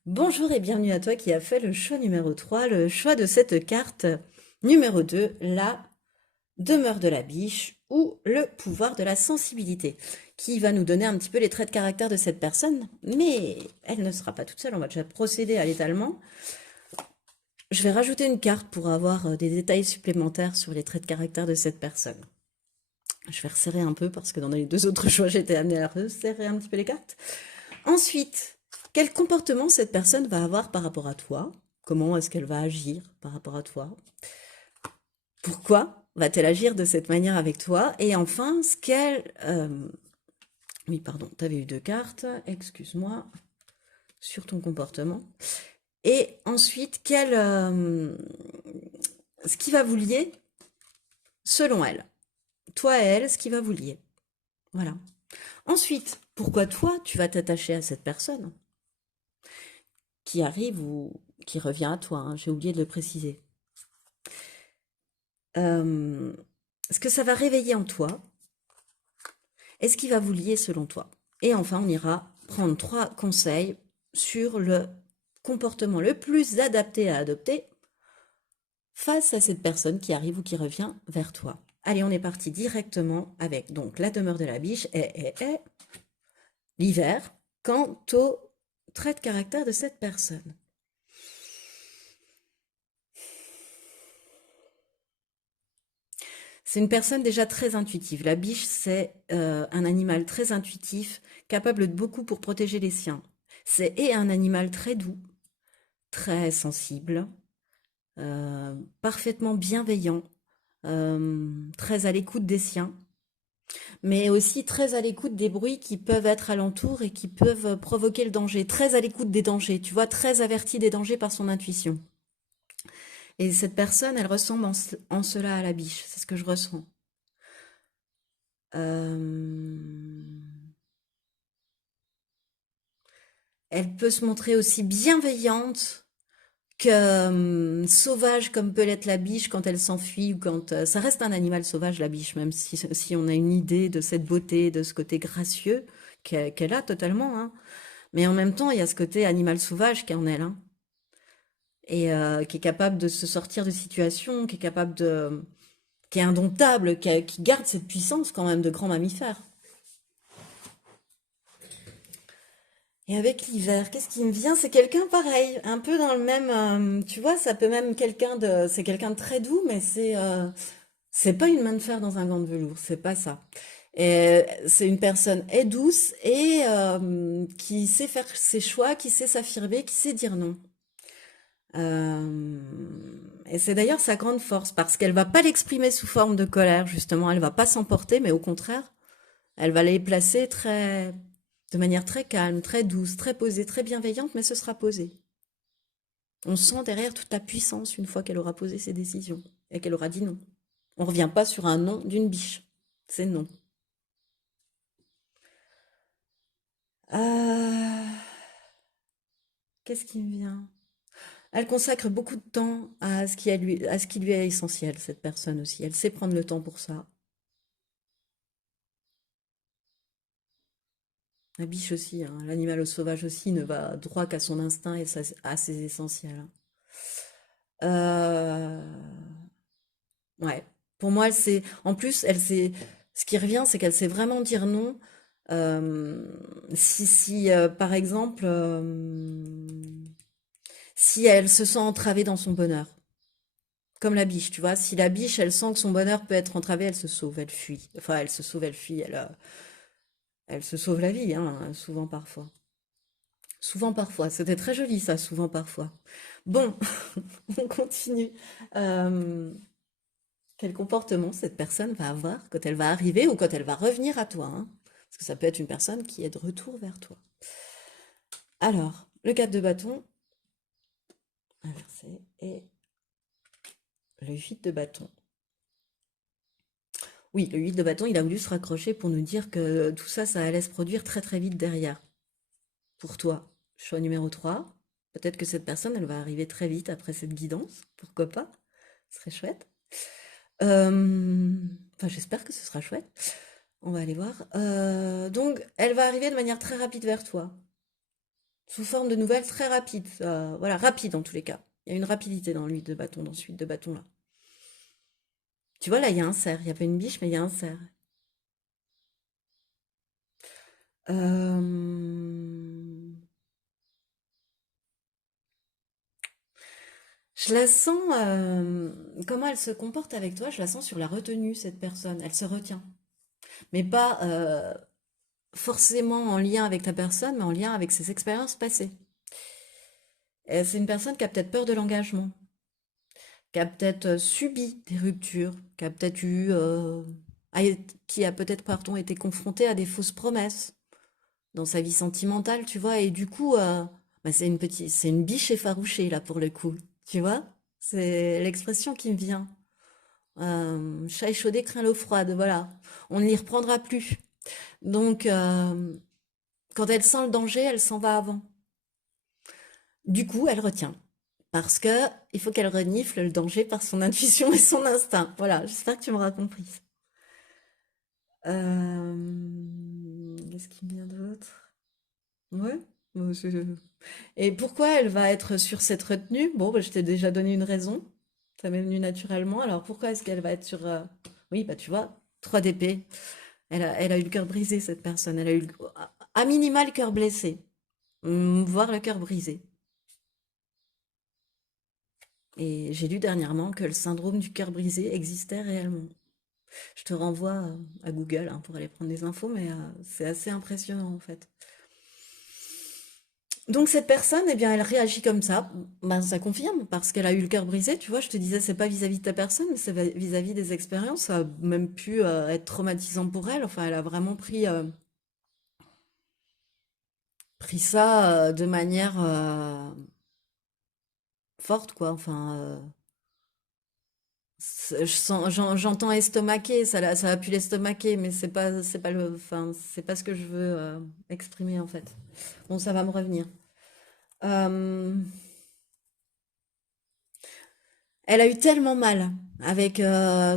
Bonjour et bienvenue à toi qui as fait le choix numéro 3, le choix de cette carte numéro 2, la demeure de la biche ou le pouvoir de la sensibilité, qui va nous donner un petit peu les traits de caractère de cette personne, mais elle ne sera pas toute seule, on va déjà procéder à l'étalement. Je vais rajouter une carte pour avoir des détails supplémentaires sur les traits de caractère de cette personne. Je vais resserrer un peu parce que dans les deux autres choix, j'étais amenée à resserrer un petit peu les cartes. Ensuite, quel comportement cette personne va avoir par rapport à toi? Comment est-ce qu'elle va agir par rapport à toi? Pourquoi va-t-elle agir de cette manière avec toi? Et enfin, ce qu'elle... oui, pardon, tu avais eu deux cartes, excuse-moi, sur ton comportement. Et ensuite, ce qui va vous lier selon elle. Toi et elle, ce qui va vous lier. Voilà. Ensuite, pourquoi toi, tu vas t'attacher à cette personne qui arrive ou qui revient à toi, hein, j'ai oublié de le préciser. Euh, ce que ça va réveiller en toi et ce qui va vous lier selon toi. Et enfin, on ira prendre 3 conseils sur le comportement le plus adapté à adopter face à cette personne qui arrive ou qui revient vers toi. Allez, on est parti directement avec donc la demeure de la biche et l'hiver quant au trait de caractère de cette personne. C'est une personne déjà très intuitive. La biche, c'est un animal très intuitif, capable de beaucoup pour protéger les siens. C'est et un animal très doux, très sensible, parfaitement bienveillant, très à l'écoute des siens, mais aussi très à l'écoute des bruits qui peuvent être alentour et qui peuvent provoquer le danger, très à l'écoute des dangers, tu vois, très averti des dangers par son intuition. Et cette personne, elle ressemble en cela à la biche, c'est ce que je ressens. Euh, Elle peut se montrer aussi bienveillante que sauvage comme peut l'être la biche quand elle s'enfuit ou quand ça reste un animal sauvage la biche, même si on a une idée de cette beauté, de ce côté gracieux qu'elle a totalement, hein. Mais en même temps il y a ce côté animal sauvage qui est en elle, hein, et qui est capable de se sortir de situations, qui est indomptable, qui garde cette puissance quand même de grand mammifère. Et avec l'hiver, qu'est-ce qui me vient? C'est quelqu'un pareil, un peu dans le même, tu vois, ça peut même c'est quelqu'un de très doux, mais c'est pas une main de fer dans un gant de velours, c'est pas ça. Et c'est une personne est douce et qui sait faire ses choix, qui sait s'affirmer, qui sait dire non. Et c'est d'ailleurs sa grande force parce qu'elle va pas l'exprimer sous forme de colère, justement, elle va pas s'emporter, mais au contraire, elle va les placer de manière très calme, très douce, très posée, très bienveillante, mais ce sera posé. On sent derrière toute la puissance une fois qu'elle aura posé ses décisions et qu'elle aura dit non. On ne revient pas sur un non d'une biche. C'est non. Euh, Qu'est-ce qui me vient? Elle consacre beaucoup de temps à ce qui lui est essentiel, cette personne aussi. Elle sait prendre le temps pour ça. La biche aussi, hein, l'animal au sauvage aussi ne va droit qu'à son instinct et à ses essentiels, hein. Euh, ouais. Pour moi, elle sait. En plus, elle sait. Ce qui revient, c'est qu'elle sait vraiment dire non. Euh, si par exemple, si elle se sent entravée dans son bonheur, comme la biche, tu vois, si la biche, elle sent que son bonheur peut être entravé, elle se sauve, elle fuit. Enfin, elle se sauve, elle fuit, elle se sauve la vie, hein, souvent parfois. Souvent parfois. C'était très joli ça, souvent parfois. Bon, on continue. Euh, Quel comportement cette personne va avoir quand elle va arriver ou quand elle va revenir à toi, hein? Parce que ça peut être une personne qui est de retour vers toi. Alors, le 4 de bâton inversé et le 8 de bâton. Oui, le 8 de bâton, il a voulu se raccrocher pour nous dire que tout ça, ça allait se produire très très vite derrière. Pour toi, choix numéro 3. Peut-être que cette personne, elle va arriver très vite après cette guidance. Pourquoi pas? Ce serait chouette. Enfin, j'espère que ce sera chouette. On va aller voir. Donc, elle va arriver de manière très rapide vers toi, sous forme de nouvelles très rapides. Voilà, rapide en tous les cas. Il y a une rapidité dans l'huile de bâton, dans ce huile de bâton là. Tu vois, là, il y a un cerf. Il n'y a pas une biche, mais il y a un cerf. Euh, Je la sens, comment elle se comporte avec toi, je la sens sur la retenue, cette personne. Elle se retient. Mais pas forcément en lien avec ta personne, mais en lien avec ses expériences passées. Et c'est une personne qui a peut-être peur de l'engagement, qui a peut-être subi des ruptures, qui a peut-être qui a peut-être, pardon, été confrontée à des fausses promesses dans sa vie sentimentale, tu vois, et du coup, bah, c'est une biche effarouchée, là, pour le coup, tu vois? C'est l'expression qui me vient. Chat échaudé craint l'eau froide, voilà. On n'y reprendra plus. Donc, quand elle sent le danger, elle s'en va avant. Du coup, elle retient. Parce que il faut qu'elle renifle le danger par son intuition et son instinct. Voilà, j'espère que tu m'auras compris. Qu'est-ce qui me vient d'autre? Ouais. Et pourquoi elle va être sur cette retenue? Bon, bah, je t'ai déjà donné une raison. Ça m'est venu naturellement. Alors pourquoi est-ce qu'elle va être sur... Oui, bah tu vois, 3 d'épée. Elle a eu le cœur brisé, cette personne. Elle a eu, à minima, le cœur blessé. Voire le cœur brisé. Et j'ai lu dernièrement que le syndrome du cœur brisé existait réellement. Je te renvoie à Google hein, pour aller prendre des infos, mais c'est assez impressionnant en fait. Donc cette personne, eh bien, elle réagit comme ça. Ben, ça confirme parce qu'elle a eu le cœur brisé. Tu vois, je te disais, c'est pas vis-à-vis de ta personne, mais c'est vis-à-vis des expériences. Ça a même pu être traumatisant pour elle. Enfin, elle a vraiment pris ça de manière forte, quoi. Enfin, j'entends estomaquer, ça a pu l'estomaquer, mais c'est pas enfin, c'est pas ce que je veux exprimer en fait. Bon, ça va me revenir. Euh, Elle a eu tellement mal avec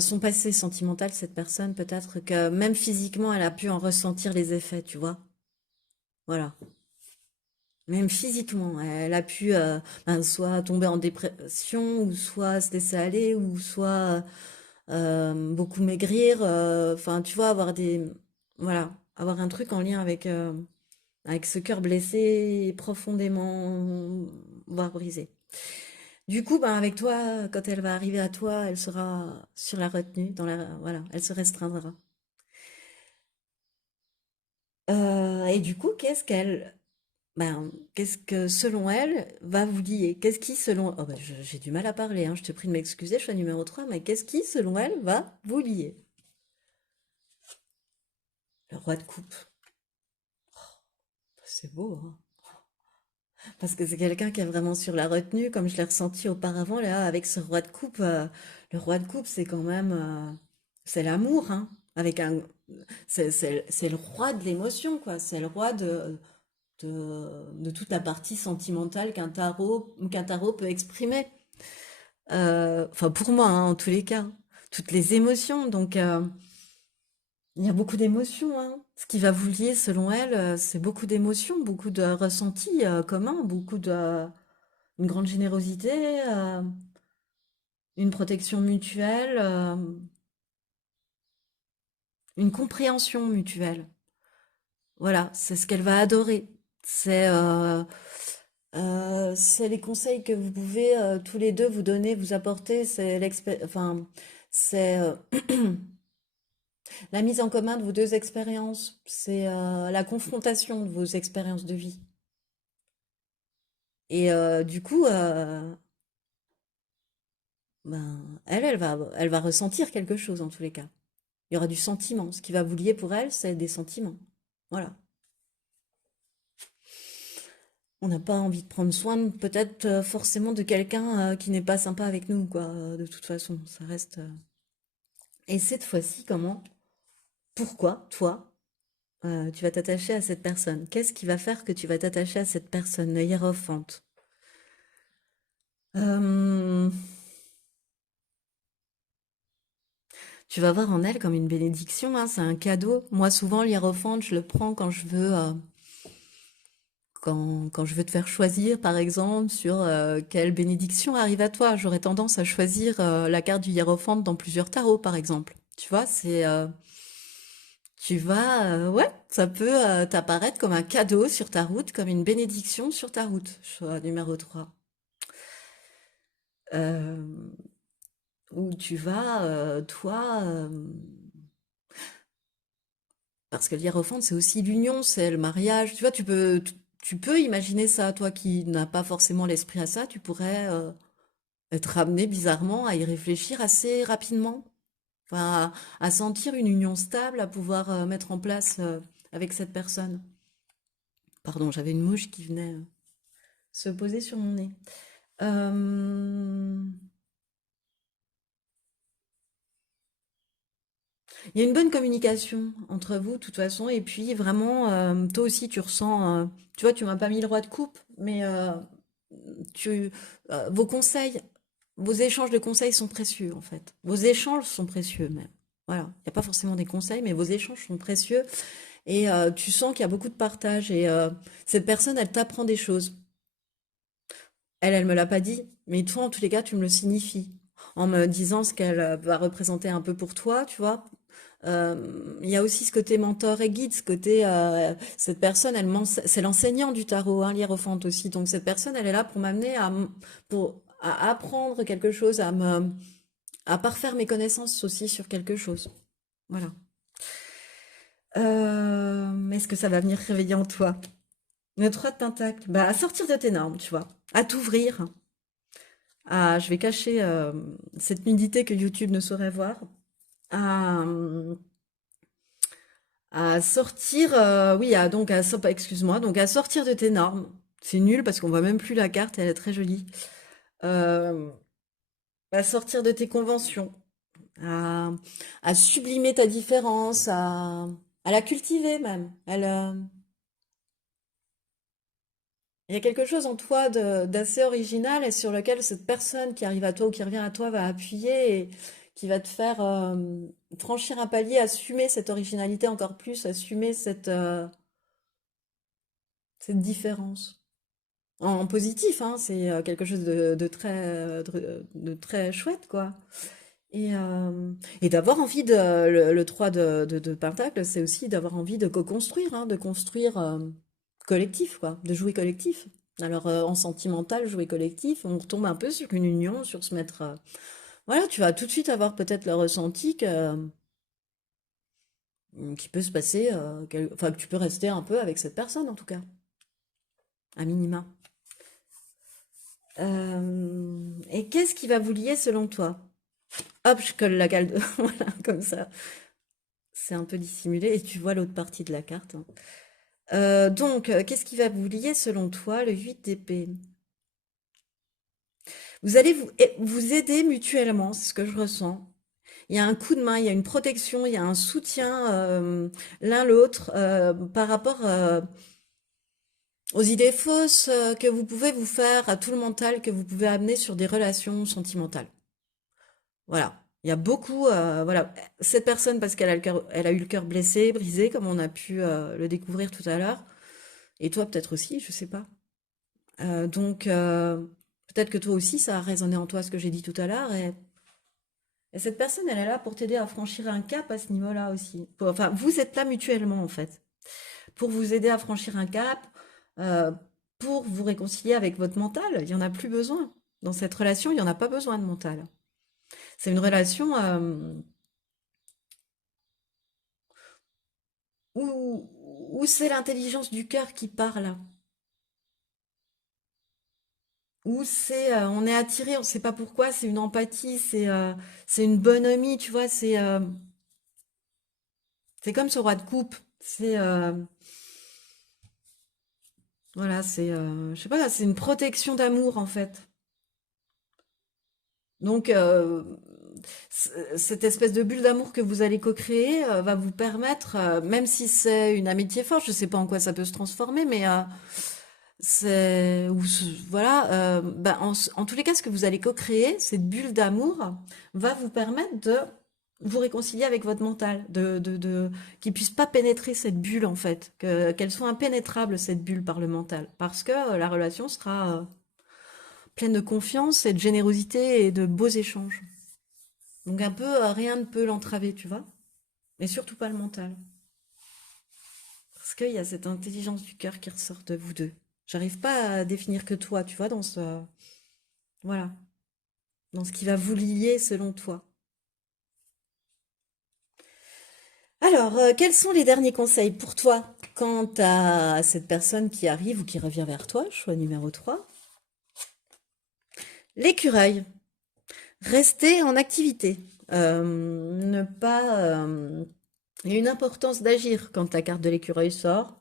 son passé sentimental, cette personne, peut-être que même physiquement, elle a pu en ressentir les effets, tu vois. Voilà. Même physiquement, elle a pu ben, soit tomber en dépression, ou soit se laisser aller, ou soit beaucoup maigrir. Enfin, tu vois, voilà, avoir un truc en lien avec ce cœur blessé, profondément, voire brisé. Du coup, ben, avec toi, quand elle va arriver à toi, elle sera sur la retenue, voilà, elle se restreindra. Et du coup, qu'est-ce que, selon elle, va vous lier? Qu'est-ce qui, selon, oh, ben, j'ai du mal à parler, hein, je te prie de m'excuser, choix numéro 3, mais qu'est-ce qui, selon elle, va vous lier? Le roi de coupe. C'est beau, hein? Parce que c'est quelqu'un qui est vraiment sur la retenue, comme je l'ai ressenti auparavant, là, avec ce roi de coupe. Le roi de coupe, c'est quand même, c'est l'amour, hein, c'est le roi de l'émotion, quoi. C'est le roi de toute la partie sentimentale qu'un tarot peut exprimer. Enfin, pour moi, hein, en tous les cas, toutes les émotions. Donc, il y a beaucoup d'émotions, hein. Ce qui va vous lier, selon elle, c'est beaucoup d'émotions, beaucoup de ressentis communs, une grande générosité, une protection mutuelle, une compréhension mutuelle. Voilà, c'est ce qu'elle va adorer. C'est c'est les conseils que vous pouvez tous les deux vous donner, vous apporter. Enfin, c'est la mise en commun de vos deux expériences. C'est la confrontation de vos expériences de vie. Et du coup, ben, elle va ressentir quelque chose en tous les cas. Il y aura du sentiment. Ce qui va vous lier pour elle, c'est des sentiments. Voilà. On n'a pas envie de prendre soin peut-être forcément de quelqu'un qui n'est pas sympa avec nous, quoi. De toute façon, ça reste. Et cette fois-ci, comment? Pourquoi, toi, tu vas t'attacher à cette personne? Qu'est-ce qui va faire que tu vas t'attacher à cette personne, le hiérophante? Euh, Tu vas voir en elle comme une bénédiction, hein, c'est un cadeau. Moi, souvent, l'hiérophante, je le prends quand je veux te faire choisir, par exemple, sur quelle bénédiction arrive à toi. J'aurais tendance à choisir la carte du hiérophante dans plusieurs tarots, par exemple. Tu vois, ouais, ça peut t'apparaître comme un cadeau sur ta route, comme une bénédiction sur ta route. Choix numéro 3. Euh, Où tu vas, toi, parce que l'hiérophante, c'est aussi l'union, c'est le mariage. Tu vois, tu peux imaginer ça, toi qui n'as pas forcément l'esprit à ça, tu pourrais être amené bizarrement à y réfléchir assez rapidement, enfin, à sentir une union stable, à pouvoir mettre en place avec cette personne. Pardon, j'avais une mouche qui venait se poser sur mon nez. Euh, Il y a une bonne communication entre vous, de toute façon, et puis vraiment, toi aussi, tu ressens, tu vois, tu m'as pas mis le roi de coupe, mais vos conseils, vos échanges de conseils sont précieux, en fait. Vos échanges sont précieux, même. Voilà, il n'y a pas forcément des conseils, mais vos échanges sont précieux, et tu sens qu'il y a beaucoup de partage, et cette personne, elle t'apprend des choses. Elle me l'a pas dit, mais toi, en tous les cas, tu me le signifies, en me disant ce qu'elle va représenter un peu pour toi, tu vois. Il y a aussi ce côté mentor et guide, ce côté, cette personne, c'est l'enseignant du tarot, hein, l'hiérophante aussi. Donc cette personne, elle est là pour m'amener à apprendre quelque chose, à parfaire mes connaissances aussi sur quelque chose. Voilà. Est-ce que ça va venir réveiller en toi? Le 3 de pentacle, bah, à sortir de tes normes, tu vois, à t'ouvrir. Je vais cacher cette nudité que YouTube ne saurait voir. À, À sortir, oui, excuse-moi, donc à sortir de tes normes. C'est nul parce qu'on voit même plus la carte, elle est très jolie. Euh, à sortir de tes conventions, à, à sublimer ta différence, à la cultiver même. Il y a quelque chose en toi d'assez original et sur lequel cette personne qui arrive à toi ou qui revient à toi va appuyer et qui va te faire franchir un palier, assumer cette originalité encore plus, assumer cette différence. En positif, hein, c'est quelque chose de très chouette, quoi. Et d'avoir envie le 3 de Pentacle, c'est aussi d'avoir envie de co-construire, hein, de construire collectif, quoi, de jouer collectif. Alors, en sentimental, jouer collectif, on retombe un peu sur une union, sur se mettre. Voilà, tu vas tout de suite avoir peut-être le ressenti qui peut se passer, enfin, que tu peux rester un peu avec cette personne, en tout cas, à minima. Et qu'est-ce qui va vous lier selon toi? Hop, je colle la cale de... Voilà, comme ça. C'est un peu dissimulé et tu vois l'autre partie de la carte, hein. Qu'est-ce qui va vous lier selon toi, le 8 d'épée? Vous allez vous aider mutuellement, c'est ce que je ressens. Il y a un coup de main, il y a une protection, il y a un soutien l'un l'autre par rapport aux idées fausses que vous pouvez vous faire, à tout le mental que vous pouvez amener sur des relations sentimentales. Voilà. Il y a beaucoup, voilà, cette personne parce qu'elle a le cœur, elle a eu le cœur blessé, brisé, comme on a pu le découvrir tout à l'heure, et toi peut-être aussi, je sais pas. Donc peut-être que toi aussi ça a résonné en toi ce que j'ai dit tout à l'heure, et cette personne elle est là pour t'aider à franchir un cap à ce niveau-là aussi. Enfin, vous êtes là mutuellement en fait, pour vous aider à franchir un cap, euh, pour vous réconcilier avec votre mental. Il y en a plus besoin dans cette relation, il y en a pas besoin de mental. C'est une relation où c'est l'intelligence du cœur qui parle, où c'est on est attiré, on sait pas pourquoi, c'est une empathie, c'est une bonhomie, tu vois, c'est comme ce roi de coupe, c'est voilà, c'est je sais pas, c'est une protection d'amour en fait. Donc cette espèce de bulle d'amour que vous allez co-créer va vous permettre, même si c'est une amitié forte, je sais pas en quoi ça peut se transformer, mais voilà, ben, en tous les cas, ce que vous allez co-créer, cette bulle d'amour, va vous permettre de vous réconcilier avec votre mental, qu'il puisse pas pénétrer cette bulle en fait, qu'elle soit impénétrable cette bulle par le mental, parce que la relation sera pleine de confiance et de générosité et de beaux échanges. Donc un peu rien ne peut l'entraver, tu vois, mais surtout pas le mental, parce qu'il y a cette intelligence du cœur qui ressort de vous deux. J'arrive pas à définir que toi, tu vois, voilà, dans ce qui va vous lier selon toi. Alors, quels sont les derniers conseils pour toi quant à cette personne qui arrive ou qui revient vers toi, choix numéro 3? L'écureuil, rester en activité. Ne pas... il y a une importance d'agir quand ta carte de l'écureuil sort.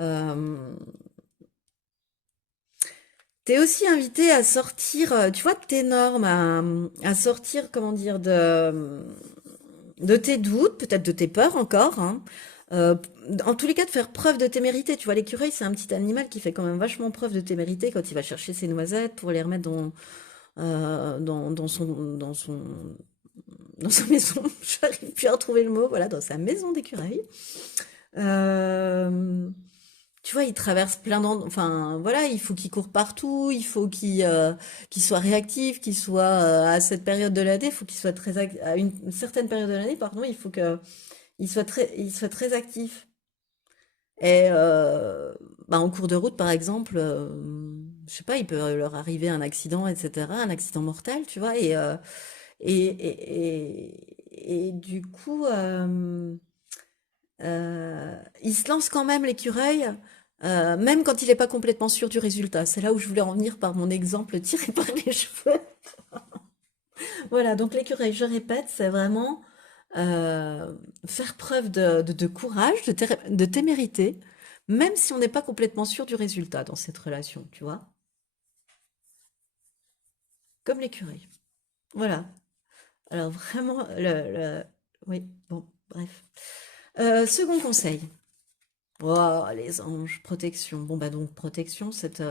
Euh, T'es aussi invité à sortir, tu vois, de tes normes, à sortir, comment dire, de tes doutes, peut-être de tes peurs encore, hein. Euh, En tous les cas, de faire preuve de témérité. Tu vois, l'écureuil, c'est un petit animal qui fait quand même vachement preuve de témérité quand il va chercher ses noisettes pour les remettre dans sa maison. J'arrive plus à retrouver le mot. Voilà, dans sa maison d'écureuil. Euh, Tu vois, il traverse plein d'endroits. Enfin, voilà, il faut qu'il court partout. Il faut qu'il soit réactif, qu'il soit à cette période de l'année. Il faut qu'il soit à une certaine période de l'année. Pardon, il faut que il soit très actif. Et bah, en cours de route, par exemple, je sais pas, il peut leur arriver un accident, etc., un accident mortel, tu vois, et du coup, il se lance quand même l'écureuil, même quand il n'est pas complètement sûr du résultat. C'est là où je voulais en venir par mon exemple tiré par les cheveux. Voilà, donc l'écureuil, je répète, c'est vraiment euh, faire preuve de courage, de témérité, même si on n'est pas complètement sûr du résultat dans cette relation, tu vois, comme l'écureuil. Voilà. Alors vraiment, oui, bon, bref. Second conseil. Oh, les anges, protection. Bon, bah donc, protection, cette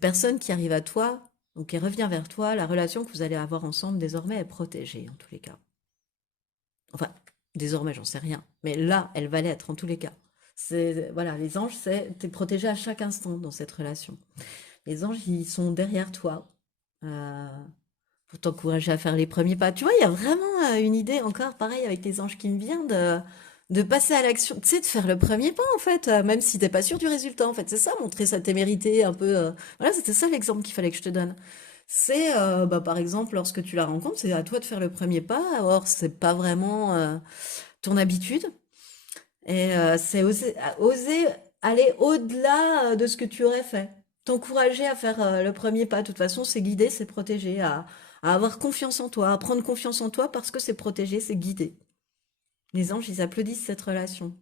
personne qui arrive à toi, donc qui revient vers toi, la relation que vous allez avoir ensemble désormais est protégée en tous les cas. Enfin, désormais, j'en sais rien. Mais là, elle va l'être en tous les cas. Voilà, les anges, t'es protégé à chaque instant dans cette relation. Les anges, ils sont derrière toi euh, pour t'encourager à faire les premiers pas. Tu vois, il y a vraiment une idée encore, pareil, avec les anges qui me vient de passer à l'action. Tu sais, de faire le premier pas, en fait, même si t'es pas sûr du résultat, en fait. C'est ça, montrer sa témérité un peu. Voilà, c'était ça l'exemple qu'il fallait que je te donne. C'est, bah, par exemple, lorsque tu la rencontres, c'est à toi de faire le premier pas. Or, c'est pas vraiment ton habitude. Et c'est oser aller au-delà de ce que tu aurais fait. T'encourager à faire le premier pas. De toute façon, c'est guider, c'est protéger, à avoir confiance en toi, à prendre confiance en toi parce que c'est protéger, c'est guider. Les anges, ils applaudissent cette relation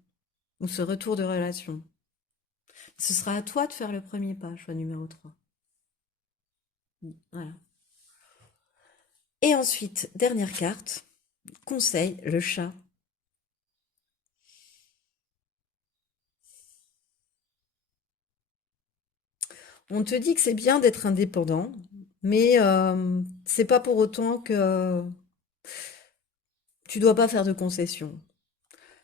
ou ce retour de relation. Ce sera à toi de faire le premier pas, choix numéro 3. Voilà. Et ensuite, dernière carte, conseil, le chat. On te dit que c'est bien d'être indépendant, mais c'est pas pour autant que tu dois pas faire de concessions.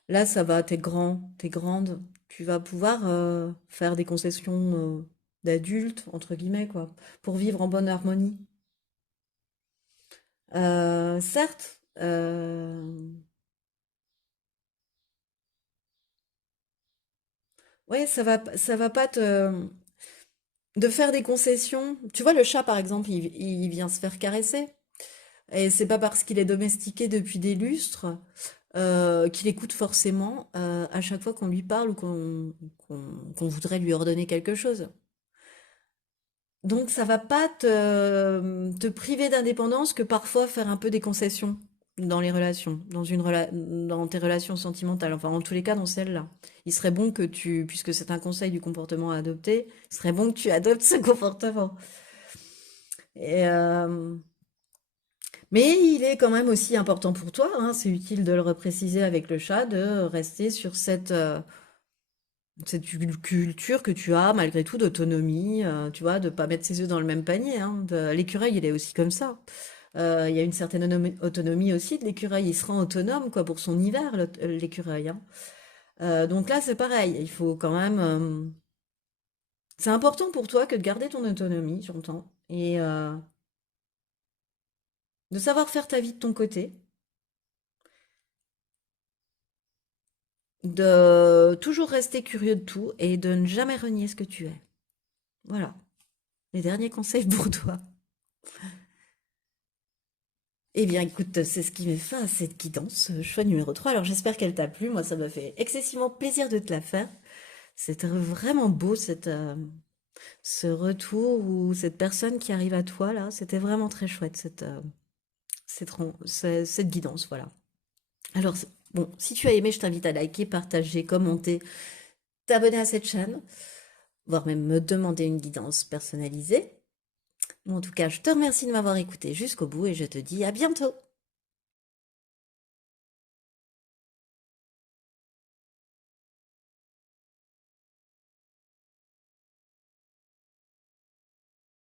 Là, ça va, t'es grand, t'es grande, tu vas pouvoir faire des concessions d'adultes, entre guillemets, quoi, pour vivre en bonne harmonie. Certes, ouais, ça va pas te... De faire des concessions. Tu vois, le chat, par exemple, il vient se faire caresser. Et c'est pas parce qu'il est domestiqué depuis des lustres qu'il écoute forcément à chaque fois qu'on lui parle ou qu'on voudrait lui ordonner quelque chose. Donc ça va pas te priver d'indépendance que parfois faire un peu des concessions dans les relations, dans tes relations sentimentales, enfin en tous les cas dans celle-là. Il serait bon que puisque c'est un conseil du comportement à adopter, il serait bon que tu adoptes ce comportement. Et, mais il est quand même aussi important pour toi, hein, c'est utile de le repréciser avec le chat, de rester sur cette culture que tu as malgré tout d'autonomie, tu vois, de pas mettre ses œufs dans le même panier, hein. L'écureuil, il est aussi comme ça. Il y a une certaine autonomie aussi de l'écureuil. Il se rend autonome, quoi, pour son hiver, l'écureuil, hein. Donc là, c'est pareil. Il faut quand même. C'est important pour toi que de garder ton autonomie, j'entends, et de savoir faire ta vie de ton côté, de toujours rester curieux de tout et de ne jamais renier ce que tu es. Voilà. Les derniers conseils pour toi. Eh bien, écoute, c'est ce qui met fin à cette guidance, choix numéro 3. Alors, j'espère qu'elle t'a plu. Moi, ça m'a fait excessivement plaisir de te la faire. C'était vraiment beau, ce retour ou cette personne qui arrive à toi, là. C'était vraiment très chouette, cette guidance, voilà. Alors, bon, si tu as aimé, je t'invite à liker, partager, commenter, t'abonner à cette chaîne, voire même me demander une guidance personnalisée. Bon, en tout cas, je te remercie de m'avoir écouté jusqu'au bout et je te dis à bientôt.